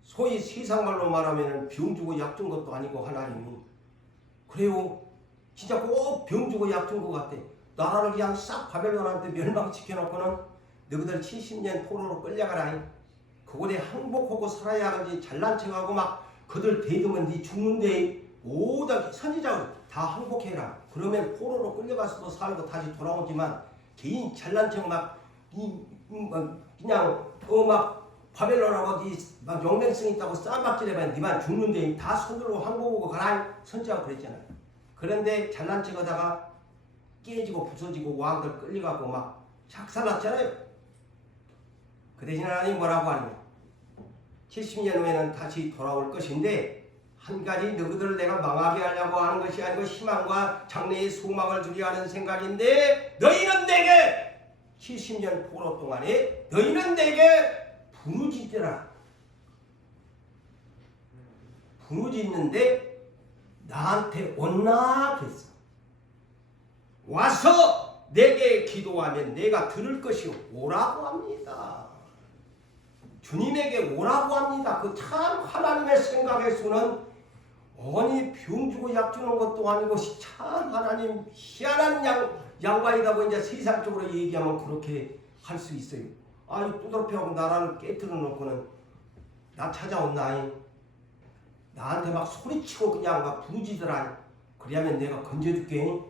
소위 세상말로 말하면 병 주고 약 준 것도 아니고 하나님이 그래요. 진짜 꼭 병 주고 약 준 것 같아. 나라를 그냥 싹 바벨론한테 멸망시켜 놓고는 너희들 70년 포로로 끌려가라. 그곳에 항복하고 살아야 하지 잘난 척하고 막 그들 대두면 네 죽는데 모든 선지자를 다 항복해라. 그러면 포로로 끌려가서도 살고 다시 돌아오지만 개인 잘난 척 막 그냥 막 바벨론하고 막 용맹성 있다고 싸박질해봐. 니만 죽는데 다 손들고 항복하고 가라. 선지자가 그랬잖아요. 그런데 잘난 척하다가 깨지고 부서지고 왕들 끌려가고 막 작살났잖아요. 그 대신 하나님 뭐라고 하느냐? 70년 후에는 다시 돌아올 것인데 한 가지 너희들을 내가 망하게 하려고 하는 것이 아니고 희망과 장래의 소망을 주려 하는 생각인데 너희는 내게 70년 포로 동안에 너희는 내게 부르짖더라. 부르짖는데 나한테 온나 했어. 와서 내게 기도하면 내가 들을 것이 오라고 합니다. 주님에게 오라고 합니다. 그 참 하나님의 생각에서는 아니 병 주고 약 주는 것도 아니고 참 하나님 희한한 양반이라고 이제 세상적으로 얘기하면 그렇게 할 수 있어요. 아니 두드러펴고 나라를 깨뜨려 놓고는 나 찾아온나이 나한테 막 소리치고 그냥 막 부르짖더라. 그래야면 내가 건져줄게.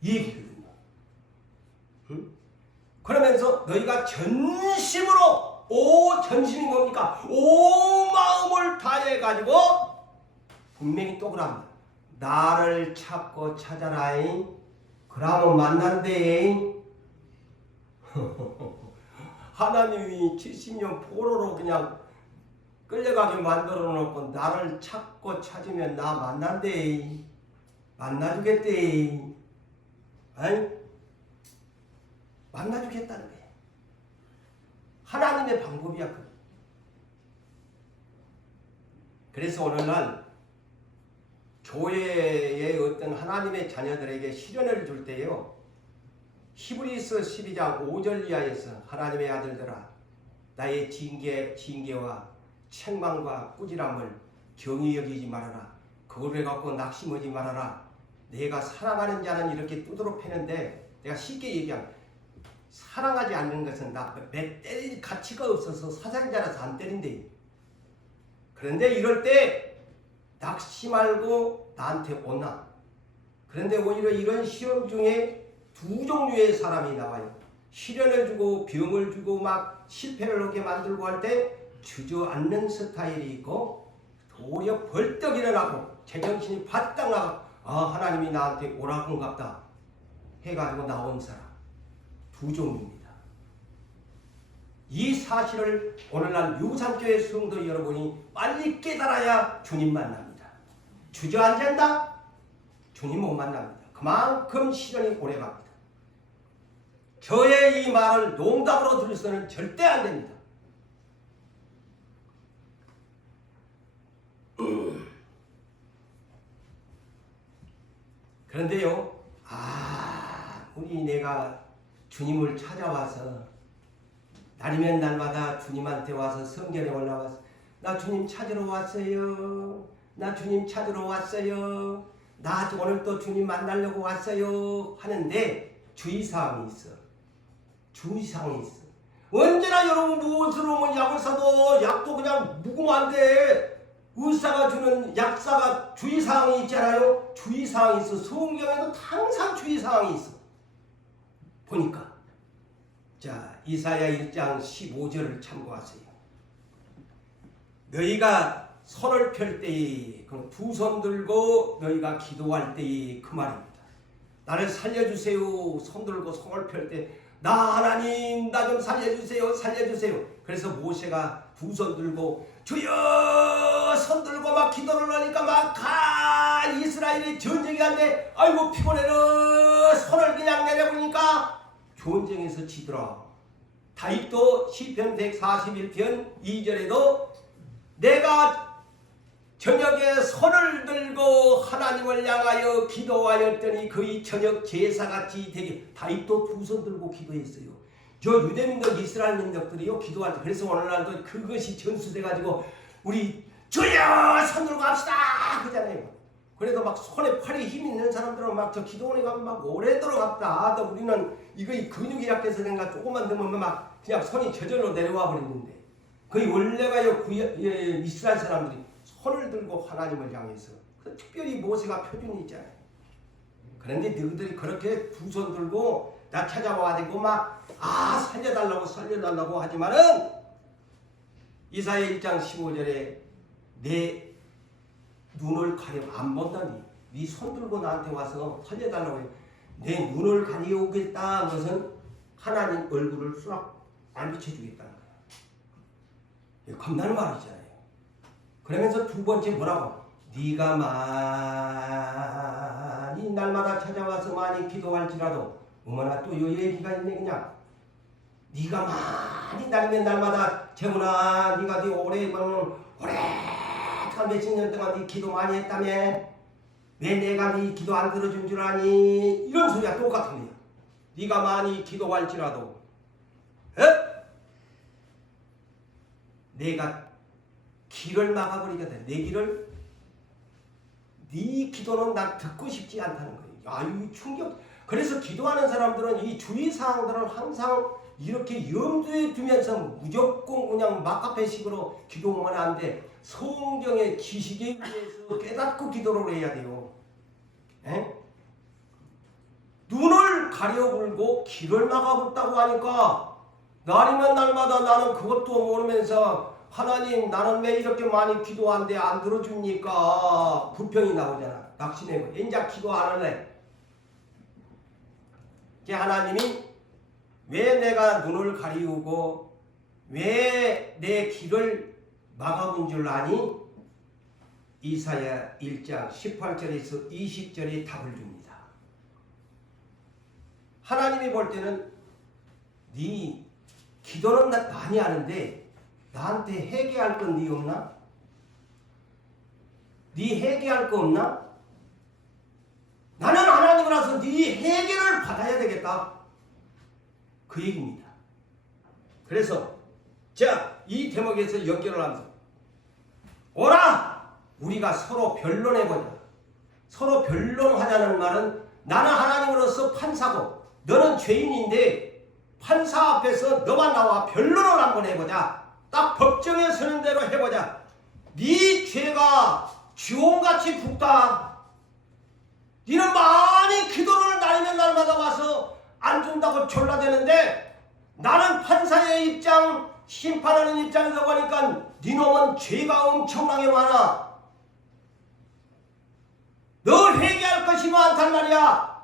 이 얘기거든요. 응? 그러면서 너희가 전심으로 전심이 뭡니까? 온 마음을 다해가지고 분명히 또 그럽니다. 나를 찾고 찾아라잉. 그러면 만난대. 하나님이 70년 포로로 그냥 끌려가게 만들어 놓고 나를 찾고 찾으면 나 만난대. 만나주겠대. 아니? 만나주겠다는 거예요. 하나님의 방법이야. 그래서 오늘날 교회의 어떤 하나님의 자녀들에게 시련을 줄 때요. 히브리서 12장 5절 이하에서 하나님의 아들들아 나의 징계와 책망과 꾸지람을 경히 여기지 말아라. 그걸 갖고 낙심하지 말아라. 내가 사랑하는 자는 이렇게 두드러 패는데 내가 쉽게 얘기하면 사랑하지 않는 것은 매 때릴 가치가 없어서 사상자라서 안 때린대. 그런데 이럴 때 낙심하고 나한테 오나. 그런데 오히려 이런 시험 중에 두 종류의 사람이 나와요. 시련을 주고 병을 주고 막 실패를 하게 만들고 할 때 주저앉는 스타일이 있고 도리어 벌떡 일어나고 제정신이 바짝 나가고 하나님이 나한테 오라고 갑다 해가지고 나온 사람 두 종류입니다. 이 사실을 오늘날 유산교회 성도 여러분이 빨리 깨달아야 주님 만납니다. 주저앉는다? 주님 못 만납니다. 그만큼 시련이 오래갑니다. 저의 이 말을 농담으로 들으서는 절대 안 됩니다. 그런데요, 우리 내가 주님을 찾아와서 날이면 날마다 주님한테 와서 성전에 올라와서 나 주님 찾으러 왔어요. 나 주님 찾으러 왔어요. 나 오늘 또 주님 만나려고 왔어요. 하는데 주의사항이 있어. 주의사항이 있어. 언제나 여러분 무엇으로 약을 사도 약도 그냥 묵으면 안 돼. 의사가 주는 약사가 주의사항이 있잖아요. 주의사항이 있어. 성경에도 항상 주의사항이 있어. 보니까 자 이사야 1장 15절을 참고하세요. 너희가 손을 펼 때에 두 손 들고 너희가 기도할 때에 그 말입니다. 나를 살려주세요. 손 들고 손을 펼 때 나 하나님 나 좀 살려주세요. 살려주세요. 그래서 모세가 두 손 들고 주여 손 들고 막 기도를 하니까 막 이스라엘이 전쟁이 한데 아이고 피곤해라. 손을 그냥 내려보니까 전쟁에서 지더라. 다윗도 시편 141편 2절에도 내가 저녁에 손을 들고 하나님을 향하여 기도하였더니 그의 저녁 제사같이 되게. 다윗도 두 손 들고 기도했어요. 저 유대민족 이스라엘 민족들이요 기도할 때. 그래서 오늘날도 그것이 전수돼가지고 우리 주여 손 들고 합시다 그러잖아요. 그래도 막 손에 팔에 힘 있는 사람들은 막 저 기도원에 가면 막 오래도록 합다. 우리는 이거 근육이 약해서 그런가 조금만 되면 막 그냥 손이 저절로 내려와 버리는데 거의 원래가요 이스라엘 사람들이 손을 들고 하나님을 향해서 특별히 모세가 표준이 있잖아요. 그런데 너희들이 그렇게 두 손 들고 나 찾아와 가지고 막 살려달라고 하지만은 이사야 1장 15절에 내 눈을 가려 안 본다니. 네 손 들고 나한테 와서 살려달라고 해. 내 눈을 가려오겠다는 것은 하나님 얼굴을 쏙 안 비춰주겠다는 거야. 겁나는 말이잖아요. 그러면서 두 번째 뭐라고? 네가 많이 날마다 찾아와서 많이 기도할지라도 어머나 또 요 얘기가 있네 그냥. 네가 많이 날면 날마다 재훈아 네가 네 오래 몇십 년 동안 네 기도 많이 했다며 왜 내가 네 기도 안 들어준 줄 아니? 이런 소리가 똑같은 거야. 네가 많이 기도할지라도 내가 길을 막아버리거든. 내 길을. 네 기도는 난 듣고 싶지 않다는 거예요. 야, 이 충격. 그래서 기도하는 사람들은 이 주의사항들을 항상 이렇게 염두에 두면서 무조건 그냥 막카페식으로 기도하면 안 돼. 성경의 지식에 의해서 깨닫고 기도를 해야 돼요. 에? 눈을 가려불고 길을 막아붙다고 하니까 날이면 날마다 나는 그것도 모르면서 하나님 나는 왜 이렇게 많이 기도하는데 안 들어줍니까? 불평이 나오잖아. 낙심해고 인자 기도 안 할래. 하나님이 왜 내가 눈을 가리우고 왜 내 길을 막아본 줄 아니? 이사야 1장 18절에서 20절에 답을 줍니다. 하나님이 볼 때는 네 기도는 많이 하는데 나한테 회개할 건 네 없나? 네 회개할 거 없나? 나는 하나님이라서 네 회개를 받아야 되겠다. 그 얘기입니다. 그래서 자, 이 대목에서 연결을 하면서 오라! 우리가 서로 변론해보자. 서로 변론하자는 말은 나는 하나님으로서 판사고 너는 죄인인데 판사 앞에서 너와 나와 변론을 한번 해보자. 딱 법정에 서는 대로 해보자. 네 죄가 주홍같이 붓다. 너는 많이 기도를 날이면 날마다 와서 안 준다고 졸라대는데 나는 판사의 입장, 심판하는 입장에서 보니까 네 놈은 죄가 엄청나게 많아. 널 회개할 것이 많단 말이야.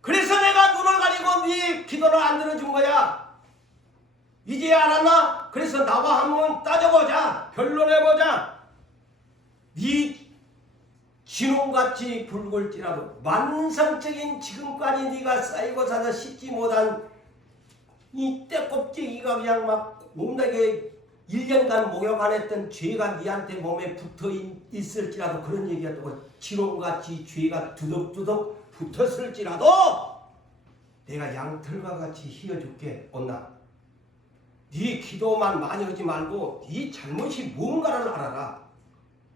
그래서 내가 눈을 가리고 네 기도를 안 들어준 거야. 이제 알았나? 그래서 나와 한번 따져보자. 변론해보자. 네 진홍같이 붉을지라도 만성적인 지금까지 네가 쌓이고 사서 씻지 못한 이 때꼽지기가 그냥 막 몸나게 1년간 목욕 안 했던 죄가 네한테 몸에 붙어 있을지라도 그런 얘기가 또 진홍같이 죄가 두덕두덕 붙었을지라도 내가 양털과 같이 휘어줄게. 온나 네 기도만 많이 하지 말고 네 잘못이 뭔가를 알아라.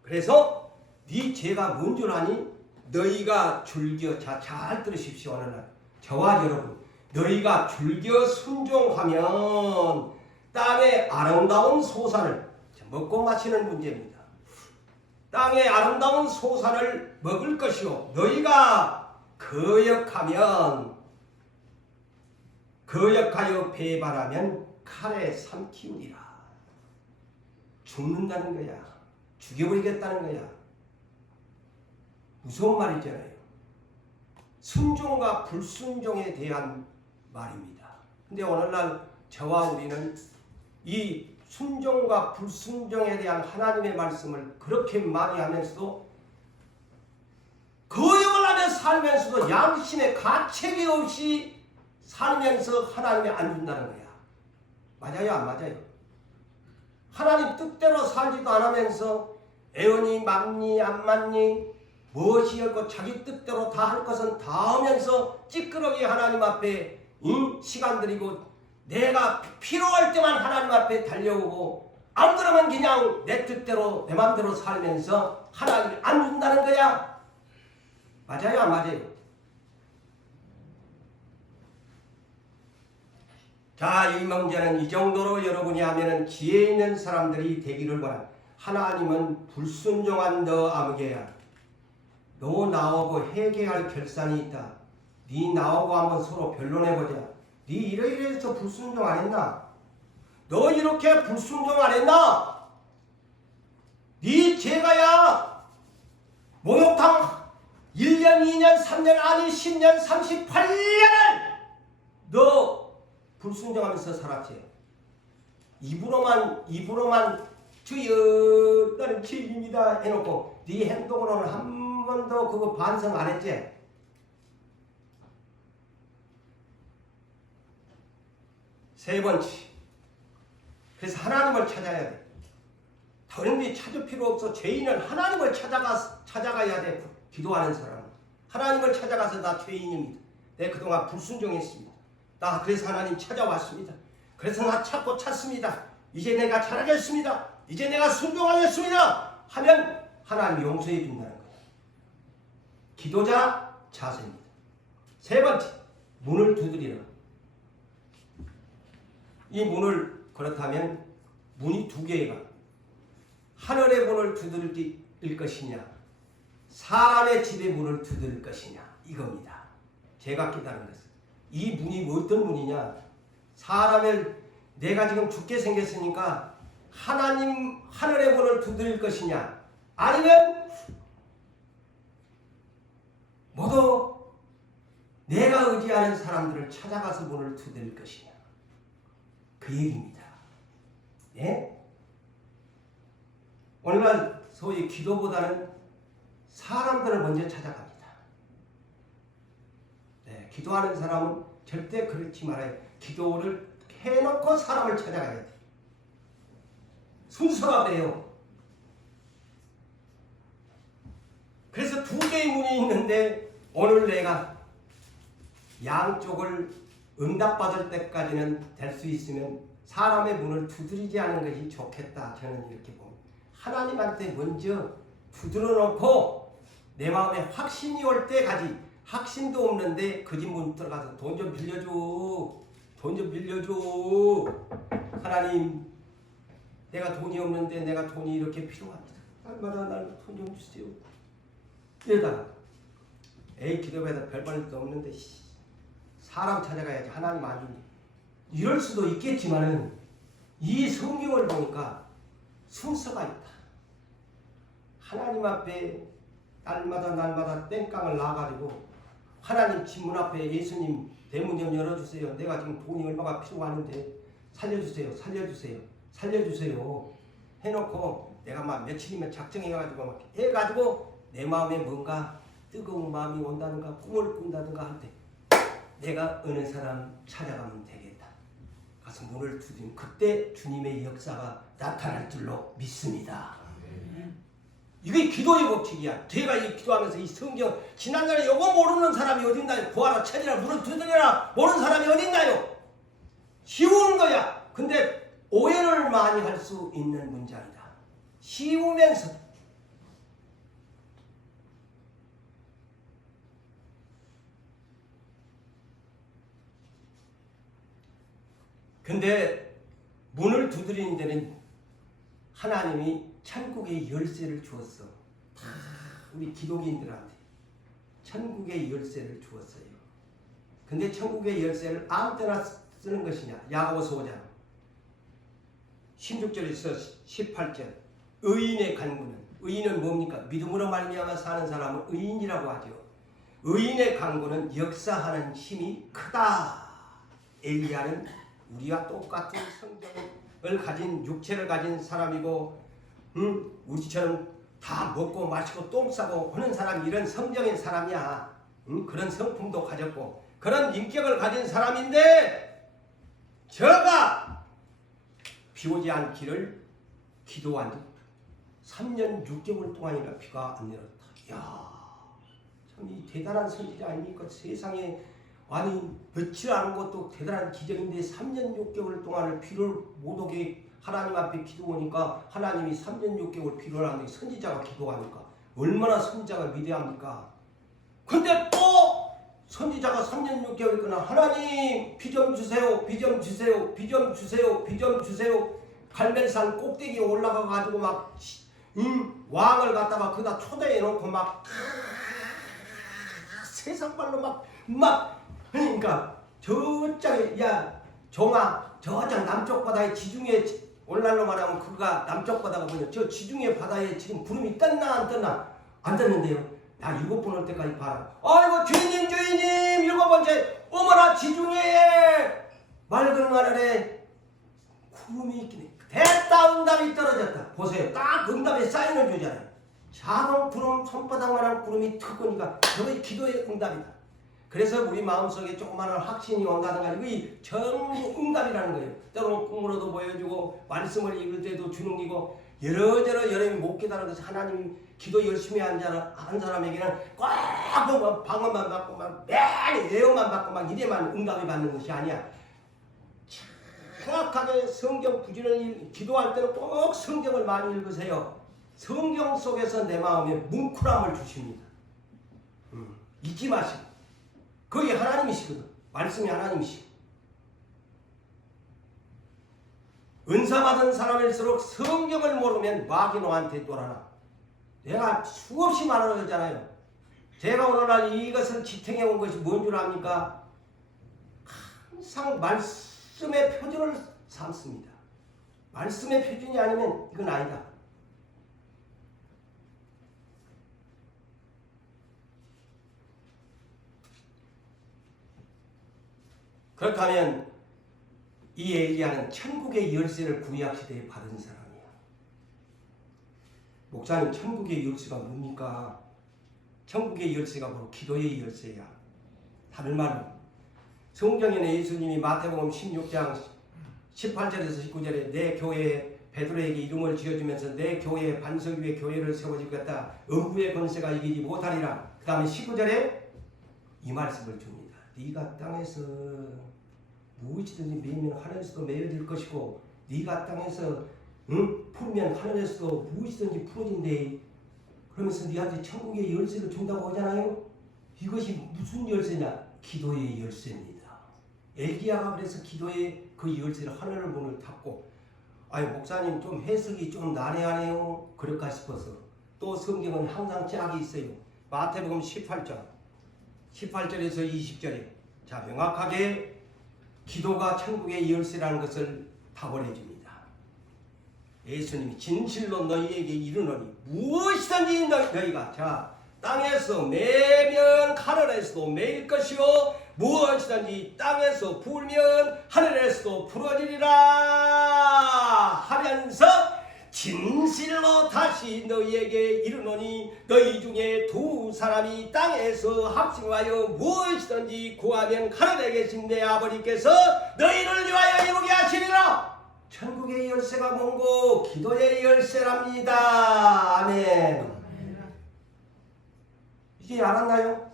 그래서 네 죄가 뭔 줄 아니? 너희가 즐겨 잘 들으십시오. 오늘날 저와 여러분 너희가 즐겨 순종하면 땅의 아름다운 소산을 먹고 마시는 문제입니다. 땅의 아름다운 소산을 먹을 것이요 너희가 거역하여 배반하면 칼에 삼키우리라. 죽는다는 거야. 죽여버리겠다는 거야. 무서운 말이잖아요. 순종과 불순종에 대한 말입니다. 근데 오늘날 저와 우리는 이 순종과 불순종에 대한 하나님의 말씀을 그렇게 많이 하면서도 거역을 하며 살면서도 양심의 가책이 없이 살면서 하나님이 안 준다는 거야. 맞아요? 안 맞아요? 하나님 뜻대로 살지도 않으면서 애언이 맞니 안 맞니 무엇이었고 자기 뜻대로 다 할 것은 다 하면서 찌끄러기 하나님 앞에 시간 들이고 내가 필요할 때만 하나님 앞에 달려오고 안 그러면 그냥 내 뜻대로 내 맘대로 살면서 하나님이 안 준다는 거야. 맞아요? 안 맞아요? 자, 이 문제는 이 정도로 여러분이 하면은 지혜 있는 사람들이 되기를 바라. 하나님은 불순종한 너 아무개야. 너 나오고 회개할 결산이 있다. 네 나오고 한번 서로 변론해보자. 네 이래서 불순종 안 했나? 너 이렇게 불순종 안 했나? 네 죄가야 목욕탕 1년, 2년, 3년 아니 10년, 38년을 너 불순종하면서 살았지. 입으로만 주여 나는 죄인입니다 해놓고 네 행동으로는 한 번도 그거 반성 안 했지? 세 번째, 그래서 하나님을 찾아야 돼. 다른 데 찾을 필요 없어. 죄인은 하나님을 찾아가야 돼. 기도하는 사람은 하나님을 찾아가서 나 죄인입니다. 내가 그동안 불순종했습니다. 나 그래서 하나님 찾아왔습니다. 그래서 나 찾습니다. 이제 내가 잘하겠습니다. 이제 내가 순종하겠습니다. 하면 하나님이 용서해 준다는 거예요. 기도자 자세입니다. 세 번째, 문을 두드리라. 이 문을 그렇다면 문이 두 개가 하늘의 문을 두드릴 것이냐 사람의 집의 문을 두드릴 것이냐 이겁니다. 제가 깨달은 것은 이 문이 어떤 문이냐 사람을 내가 지금 죽게 생겼으니까 하나님 하늘의 문을 두드릴 것이냐 아니면 모두 내가 의지하는 사람들을 찾아가서 문을 두드릴 것이냐 그 얘기입니다. 예? 오늘날 소위 기도보다는 사람들을 먼저 찾아갑니다. 네, 기도하는 사람은 절대 그렇지 말아요. 기도를 해놓고 사람을 찾아가야 돼. 순서가 돼요. 그래서 두 개의 문이 있는데 오늘 내가 양쪽을 응답받을 때까지는 될 수 있으면 사람의 문을 두드리지 않은 것이 좋겠다. 저는 이렇게 봅니다. 하나님한테 먼저 두드려 놓고 내 마음에 확신이 올 때까지 확신도 없는데 그 집 문 들어가서 돈 좀 빌려줘. 돈 좀 빌려줘. 하나님 내가 돈이 없는데 내가 돈이 이렇게 필요합니다. 날마다 돈 좀 주세요. 이러다가 에이 기도해서 별 볼 일도 없는데 사람 찾아가야지 하나님 안 주니 이럴 수도 있겠지만은 이 성경을 보니까 순서가 있다. 하나님 앞에 날마다 땡깡을 놔가지고 하나님 집 문 앞에 예수님 대문 좀 열어주세요. 내가 지금 돈이 얼마가 필요하는데 살려주세요 해놓고 내가 막 며칠이면 작정해가지고 막 해가지고 내 마음에 뭔가 뜨거운 마음이 온다든가 꿈을 꾼다든가 할 때 내가 어느 사람 찾아가면 되겠다. 가서 문을 두드리면 그때 주님의 역사가 나타날 줄로 믿습니다. 이게 기도의 법칙이야. 제가 이 기도하면서 이 성경 지난날에 이거 모르는 사람이 어딨나요? 구하라 찾으라 문을 두드려라 모르는 사람이 어딨나요? 쉬운 거야. 근데 오해를 많이 할 수 있는 문장이다. 쉬우면서 근데 문을 두드리는 데는 하나님이 천국의 열쇠를 주었어. 다 우리 기독인들한테 천국의 열쇠를 주었어요. 근데 천국의 열쇠를 아무 때나 쓰는 것이냐? 야고보서 5장 16절에서 18절 의인의 간구는 의인은 뭡니까? 믿음으로 말미암아 사는 사람은 의인이라고 하죠. 의인의 간구는 역사하는 힘이 크다. 엘리야는 우리와 똑같은 성정을 가진 육체를 가진 사람이고 우리처럼 다 먹고 마시고 똥 싸고 하는 사람이 이런 성정인 사람이야. 그런 성품도 가졌고 그런 인격을 가진 사람인데 저가 비 오지 않기를 기도한 지 3년 6개월 동안이나 비가 안 내렸다. 이야, 참 이 대단한 선지자 아닙니까? 세상에 아니 며칠 하는 것도 대단한 기적인데 3년 6개월 동안을 비를 못 오게 하나님 앞에 기도하니까 하나님이 3년 6개월 비를 안 오게 선지자가 기도하니까 얼마나 선지자가 위대합니까? 근데 또 선지자가 3년 6개월 있거나 하나님 비 좀 주세요. 비 좀 주세요. 비 좀 주세요. 비 좀 주세요. 갈멜산 꼭대기에 올라가 가지고 막 왕을 갖다가 그다 초대해 놓고 막 세상 말로 막 그러니까 저쪽에 야 종아 저쪽 남쪽 바다에 지중해 오늘날로 말하면 그가 남쪽 바다가 뭐냐 저 지중해 바다에 지금 구름이 떴나 안 떴나 안 떴는데요. 야 7번 올 때까지 봐라. 아이고 주인님 7번째 어머나 지중해에 맑은 하늘에 구름이 있긴 해. 됐다, 응답이 떨어졌다. 보세요. 딱 응답의 사인을 주잖아요. 작은 구름, 손바닥만한 구름이 턱 오니까 저의 기도의 응답이다. 그래서 우리 마음속에 조그마한 확신이 온다든가 이게 전부 응답이라는 거예요. 때로는 꿈으로도 보여주고 말씀을 읽을 때도 주는 기고 여러저러 여러분이 못 깨달은 것이 하나님 기도 열심히 한 사람에게는 꼭 방언만 받고 막 매일 예언만 받고 막 이래만 응답이 받는 것이 아니야. 정확하게 성경 부지런히 기도할 때는 꼭 성경을 많이 읽으세요. 성경 속에서 내 마음에 뭉클함을 주십니다. 잊지 마시고. 그게 하나님이시거든. 말씀이 하나님이시고. 은사 받은 사람일수록 성경을 모르면 마귀노한테 똘하나. 내가 수없이 말하잖아요. 제가 오늘날 이것을 지탱해 온 것이 뭔 줄 압니까? 항상 말씀의 표준을 삼습니다. 말씀의 표준이 아니면 이건 아니다. 그렇다면 이 엘리야는 천국의 열쇠를 구약 시대에 받은 사람이야. 목사님, 천국의 열쇠가 뭡니까? 천국의 열쇠가 바로 기도의 열쇠야. 다른 말로 성경에는 예수님이 마태복음 16장 18절에서 19절에 내 교회에 베드로에게 이름을 지어주면서 내 교회의 반석 위에 교회를 세워주겠다. 음부의 권세가 이기지 못하리라. 그 다음에 19절에 이 말씀을 줍니다. 네가 땅에서 무엇이든지 매면 하늘에서도 매어질 것이고 네가 땅에서 풀면 하늘에서도 무엇이든지 풀어진대. 그러면서 네한테 천국의 열쇠를 준다고 하잖아요. 이것이 무슨 열쇠냐? 기도의 열쇠입니다. 엘기야가 그래서 기도의 그 열쇠를 하늘을 문을 닫고 아니 목사님 좀 해석이 좀 난해하네요. 그럴까 싶어서 또 성경은 항상 짝이 있어요. 마태복음 18절에서 20절에 자 명확하게 기도가 천국의 열쇠라는 것을 답을 해줍니다. 예수님이 진실로 너희에게 이르노니 무엇이든지 너희가 자 땅에서 매면 하늘에서도 매일 것이요 무엇이든지 땅에서 불면 하늘에서도 풀어지리라 하면서 진실로 다시 너희에게 이르노니 너희 중에 두 사람이 땅에서 합심하여 무엇이든지 구하면 하늘에 계신 내 아버지께서 너희를 위하여 이루게 하시리라. 천국의 열쇠가 뭔고? 기도의 열쇠랍니다. 아멘. 이제 알았나요?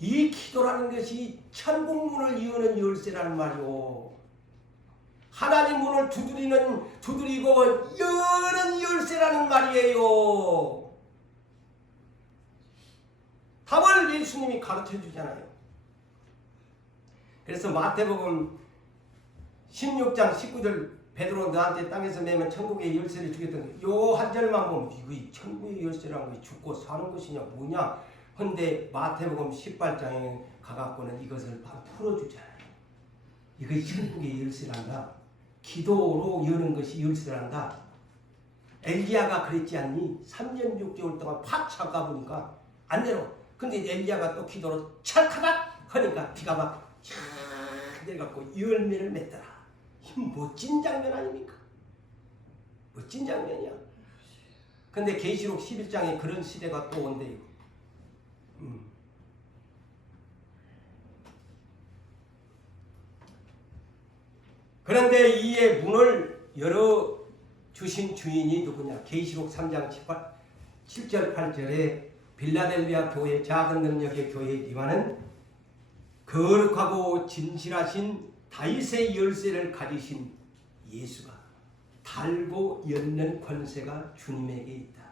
이 기도라는 것이 천국 문을 여는 열쇠라는 말이오. 하나님 문을 두드리고 여는 열쇠라는 말이에요. 답을 예수님이 가르쳐 주잖아요. 그래서 마태복음 16장 19절 베드로 너한테 땅에서 매면 천국의 열쇠를 주겠다는 요 한 절만 보면 이거 천국의 열쇠라는 것이 죽고 사는 것이냐 뭐냐. 근데 마태복음 18장에 가갖고는 이것을 바로 풀어주잖아요. 이것이 천국의 열쇠란다. 기도로 여는 것이 열쇠란다. 엘리야가 그랬지 않니? 3년 6개월 동안 팍 차가 보니까 안 내려. 근데 엘리야가 또 기도로 찰카닥 하니까 비가 막 촥 내려갖고 열매를 맺더라. 이 멋진 장면 아닙니까? 멋진 장면이야. 근데 계시록 11장에 그런 시대가 또 온대요. 그런데 이의 문을 열어 주신 주인이 누구냐? 계시록 3장 7절 8절에 빌라델비아 교회 작은 능력의 교회 이와는 거룩하고 진실하신 다윗의 열쇠를 가지신 예수가 달고 엮는 권세가 주님에게 있다.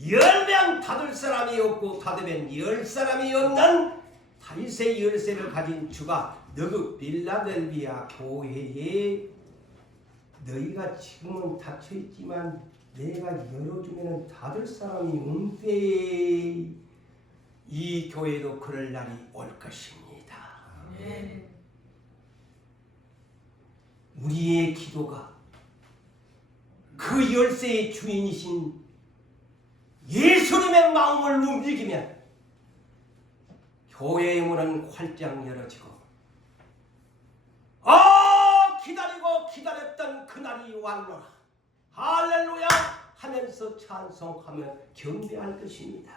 10명 닫을 사람이 없고 닫으면 10사람이 없는 다윗의 열쇠를 가진 주가 너그 빌라델비아 교회에 너희가 지금은 닫혀있지만 내가 열어주면 닫을 사람이 없대. 이 교회도 그럴 날이 올 것입니다. 우리의 기도가 그 열쇠의 주인이신 예수님의 마음을 움직이면 교회의 문은 활짝 열어지고 기다리고 기다렸던 그날 날이 왔노라 할렐루야 하면서 찬송하며 경배할 것입니다.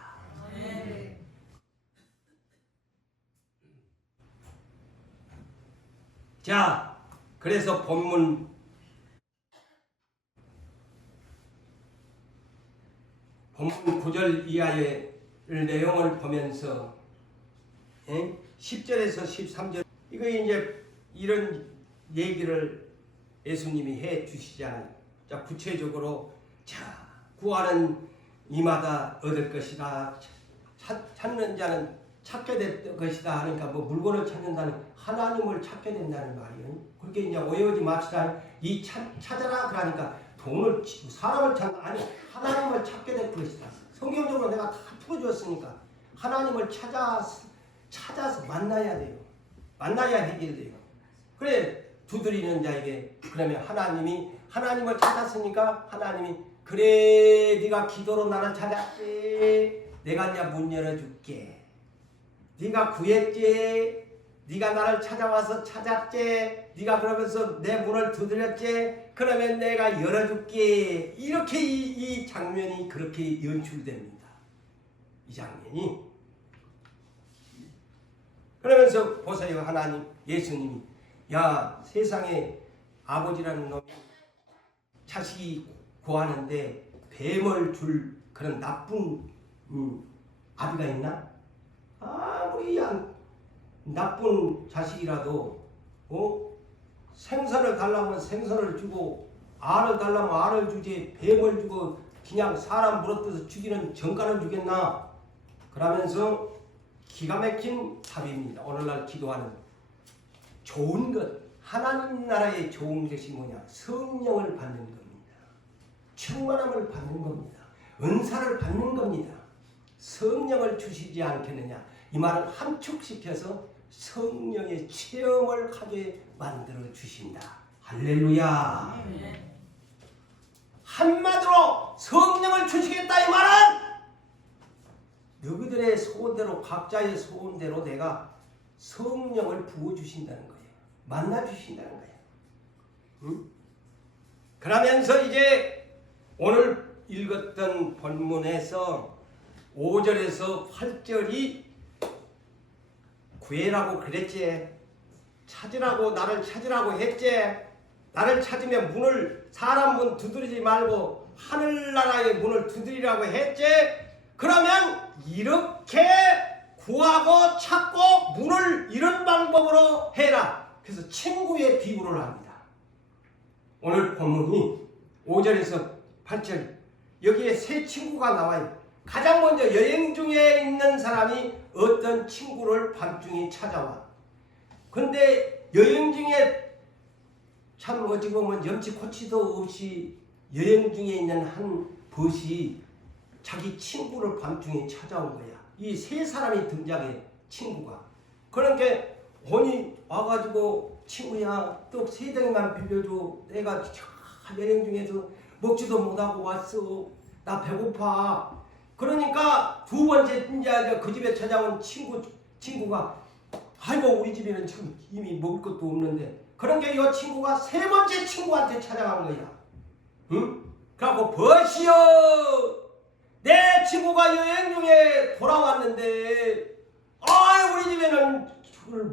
자, 그래서 본문 9절 이하의 내용을 보면서 10절에서 13절 이거 이제 이런 얘기를 예수님이 해 주시잖아요. 자, 구체적으로 자, 구하는 이마다 얻을 것이다. 찾는 자는 찾게 될 것이다 하니까 뭐 물건을 찾는다는 하나님을 찾게 된다는 말이에요. 그렇게 이제 오해하지 맙시다. 이 찾아라 그러니까 돈을 사람을 찾는 아니 하나님을 찾게 될 것이다. 성경적으로 내가 다 풀어주었으니까 하나님을 찾아서 만나야 돼요. 만나야 해결돼요. 그래 두드리는 자에게 그러면 하나님을 찾았으니까 하나님이 그래 네가 기도로 나를 찾았지 내가 이제 문 열어줄게. 네가 구했지 네가 나를 찾아와서 찾았지 네가 그러면서 내 문을 두드렸지 그러면 내가 열어줄게. 이렇게 이 장면이 그렇게 연출됩니다. 이 장면이. 그러면서 보세요. 하나님 예수님이 야 세상에 아버지라는 놈이 자식이 구하는데 뱀을 줄 그런 나쁜 아비가 있나? 아무리 나쁜 자식이라도 생선을 달라면 생선을 주고 알을 달라면 알을 주지 뱀을 주고 그냥 사람 물어뜯어서 죽이는 정가를 주겠나? 그러면서 기가 막힌 답입니다. 오늘날 기도하는 좋은 것 하나님 나라의 좋은 것이 뭐냐? 성령을 받는 겁니다. 충만함을 받는 겁니다. 은사를 받는 겁니다. 성령을 주시지 않겠느냐? 이 말을 함축시켜서 성령의 체험을 하게 만들어 주신다. 할렐루야. 한마디로 성령을 주시겠다 이 말은 너희들의 소원대로 각자의 소원대로 내가 성령을 부어주신다는 거예요. 만나주신다는 거예요. 응? 그러면서 이제 오늘 읽었던 본문에서 5절에서 8절이 구해라고 그랬지. 찾으라고 나를 찾으라고 했지. 나를 찾으면 사람 문 두드리지 말고 하늘나라의 문을 두드리라고 했지. 그러면 이렇게 구하고 찾고 문을 이런 방법으로 해라. 그래서 친구의 비유를 합니다. 오늘 본문이 5절에서 8절 여기에 세 친구가 나와요. 가장 먼저 여행 중에 있는 사람이 어떤 친구를 밤중에 찾아와. 근데 여행 중에 참 어찌 보면 염치코치도 없이 여행 중에 있는 한 벗이 자기 친구를 밤중에 찾아온 거야. 이 세 사람이 등장해. 친구가. 그러니까 혼이 와가지고 친구야 떡 3덩이만 빌려줘. 내가 여행 중에서 먹지도 못하고 왔어. 나 배고파. 그러니까 두 번째 이제 그 집에 찾아온 친구가 아이고 우리 집에는 지금 이미 먹을 것도 없는데 그러니까 이 친구가 세 번째 친구한테 찾아간 거야. 응? 그래갖고 벗이여 내 친구가 여행 중에 돌아왔는데 우리 집에는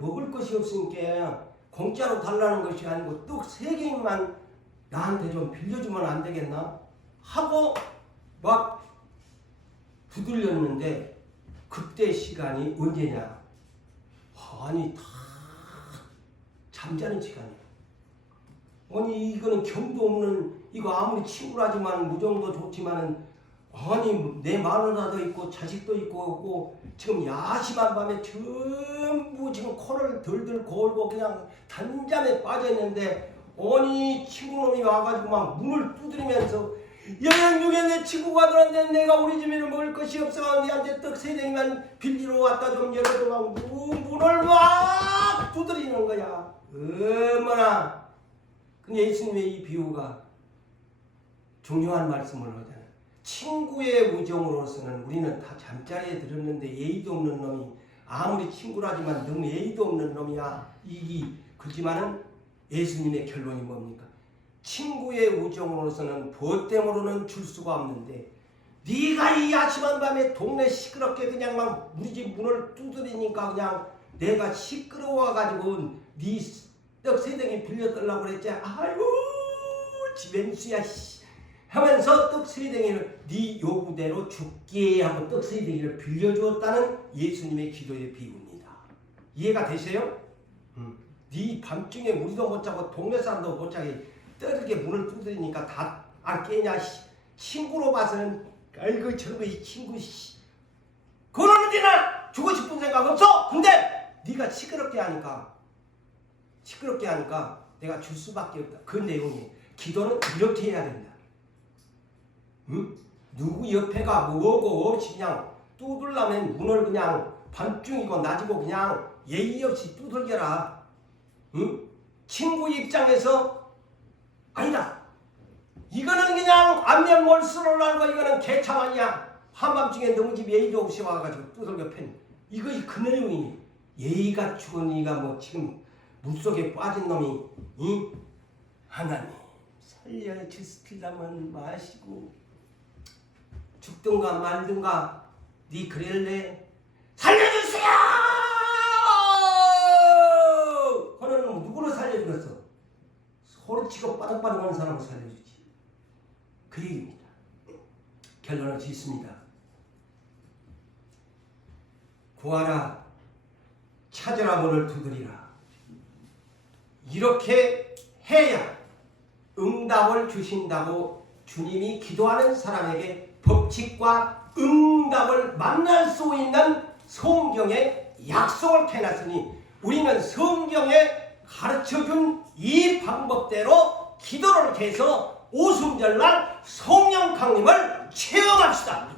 먹을 것이 없으니까 공짜로 달라는 것이 아니고 떡 3개만 나한테 좀 빌려주면 안 되겠나? 하고 막 두들렸는데 그때 시간이 언제냐? 아니 다 잠자는 시간이야. 아니 이거는 경도 없는 이거 아무리 친구라지만 무정도 좋지만은 아니 내 마누라도 있고 자식도 있고 지금 야심한 밤에 전부 지금 코를 들들 골고 그냥 단잠에 빠져있는데 아니 친구놈이 와가지고 막 문을 두드리면서 여행 중에 내 친구가 들었는데 내가 우리 집에는 먹을 것이 없어 니한테 떡 3덩이만 빌리러 왔다 좀 열어줘 막 문을 막 두드리는 거야. 어머나. 근데 예수님의 이 비유가 중요한 말씀을 하잖아요. 친구의 우정으로서는 우리는 다 잠자리에 들었는데 예의도 없는 놈이 아무리 친구라지만 너무 예의도 없는 놈이야. 그렇지만은 예수님의 결론이 뭡니까? 친구의 우정으로서는 보탬으로는 줄 수가 없는데 네가 이 야심한 밤에 동네 시끄럽게 그냥 막 우리 집 문을 두드리니까 그냥 내가 시끄러워가지고 네 떡세덩이 빌려달라고 그랬지. 아이고 지벤수야 하면서 떡세덩이를 네 요구대로 줄게 하고 떡세덩이를 빌려주었다는 예수님의 기도의 비유입니다. 이해가 되세요? 네 밤중에 우리도 못 자고 동네 사람도 못 자게 떠들게 문을 두드리니까 다 안 깨냐. 친구로 봐서는 아이고 저거 이 친구 그러는 데나 주고 싶은 생각 없어. 근데 네가 시끄럽게 하니까 내가 줄 수밖에 없다. 그 내용이 기도는 이렇게 해야 된다. 응? 누구 옆에가 뭐고 없이 그냥 두들라면 문을 그냥 밤중이고 낮이고 그냥 예의 없이 두들겨라. 응? 친구 입장에서 아니다. 이거는 그냥 안면몰수를 알고 이거는 개차만이야. 한밤중에 너무 집 예의도 없이 와가지고 두들겨 팬. 이것이 그 내용이니. 예의가 죽은 이가 뭐 지금 물속에 빠진 놈이 하나님 살려주시려면 마시고 죽든가 말든가 네 그럴래 살려주세요. 그러는 누구를 살려주겠어? 소리치고 빠득빠득하는 사람을 살려주지. 그 얘기입니다. 결론을 짓습니다. 구하라 찾으라 문을 두드리라. 이렇게 해야 응답을 주신다고 주님이 기도하는 사람에게 법칙과 응답을 만날 수 있는 성경의 약속을 해놨으니 우리는 성경에 가르쳐준 이 방법대로 기도를 해서 오순절날 성령 강림을 체험합시다.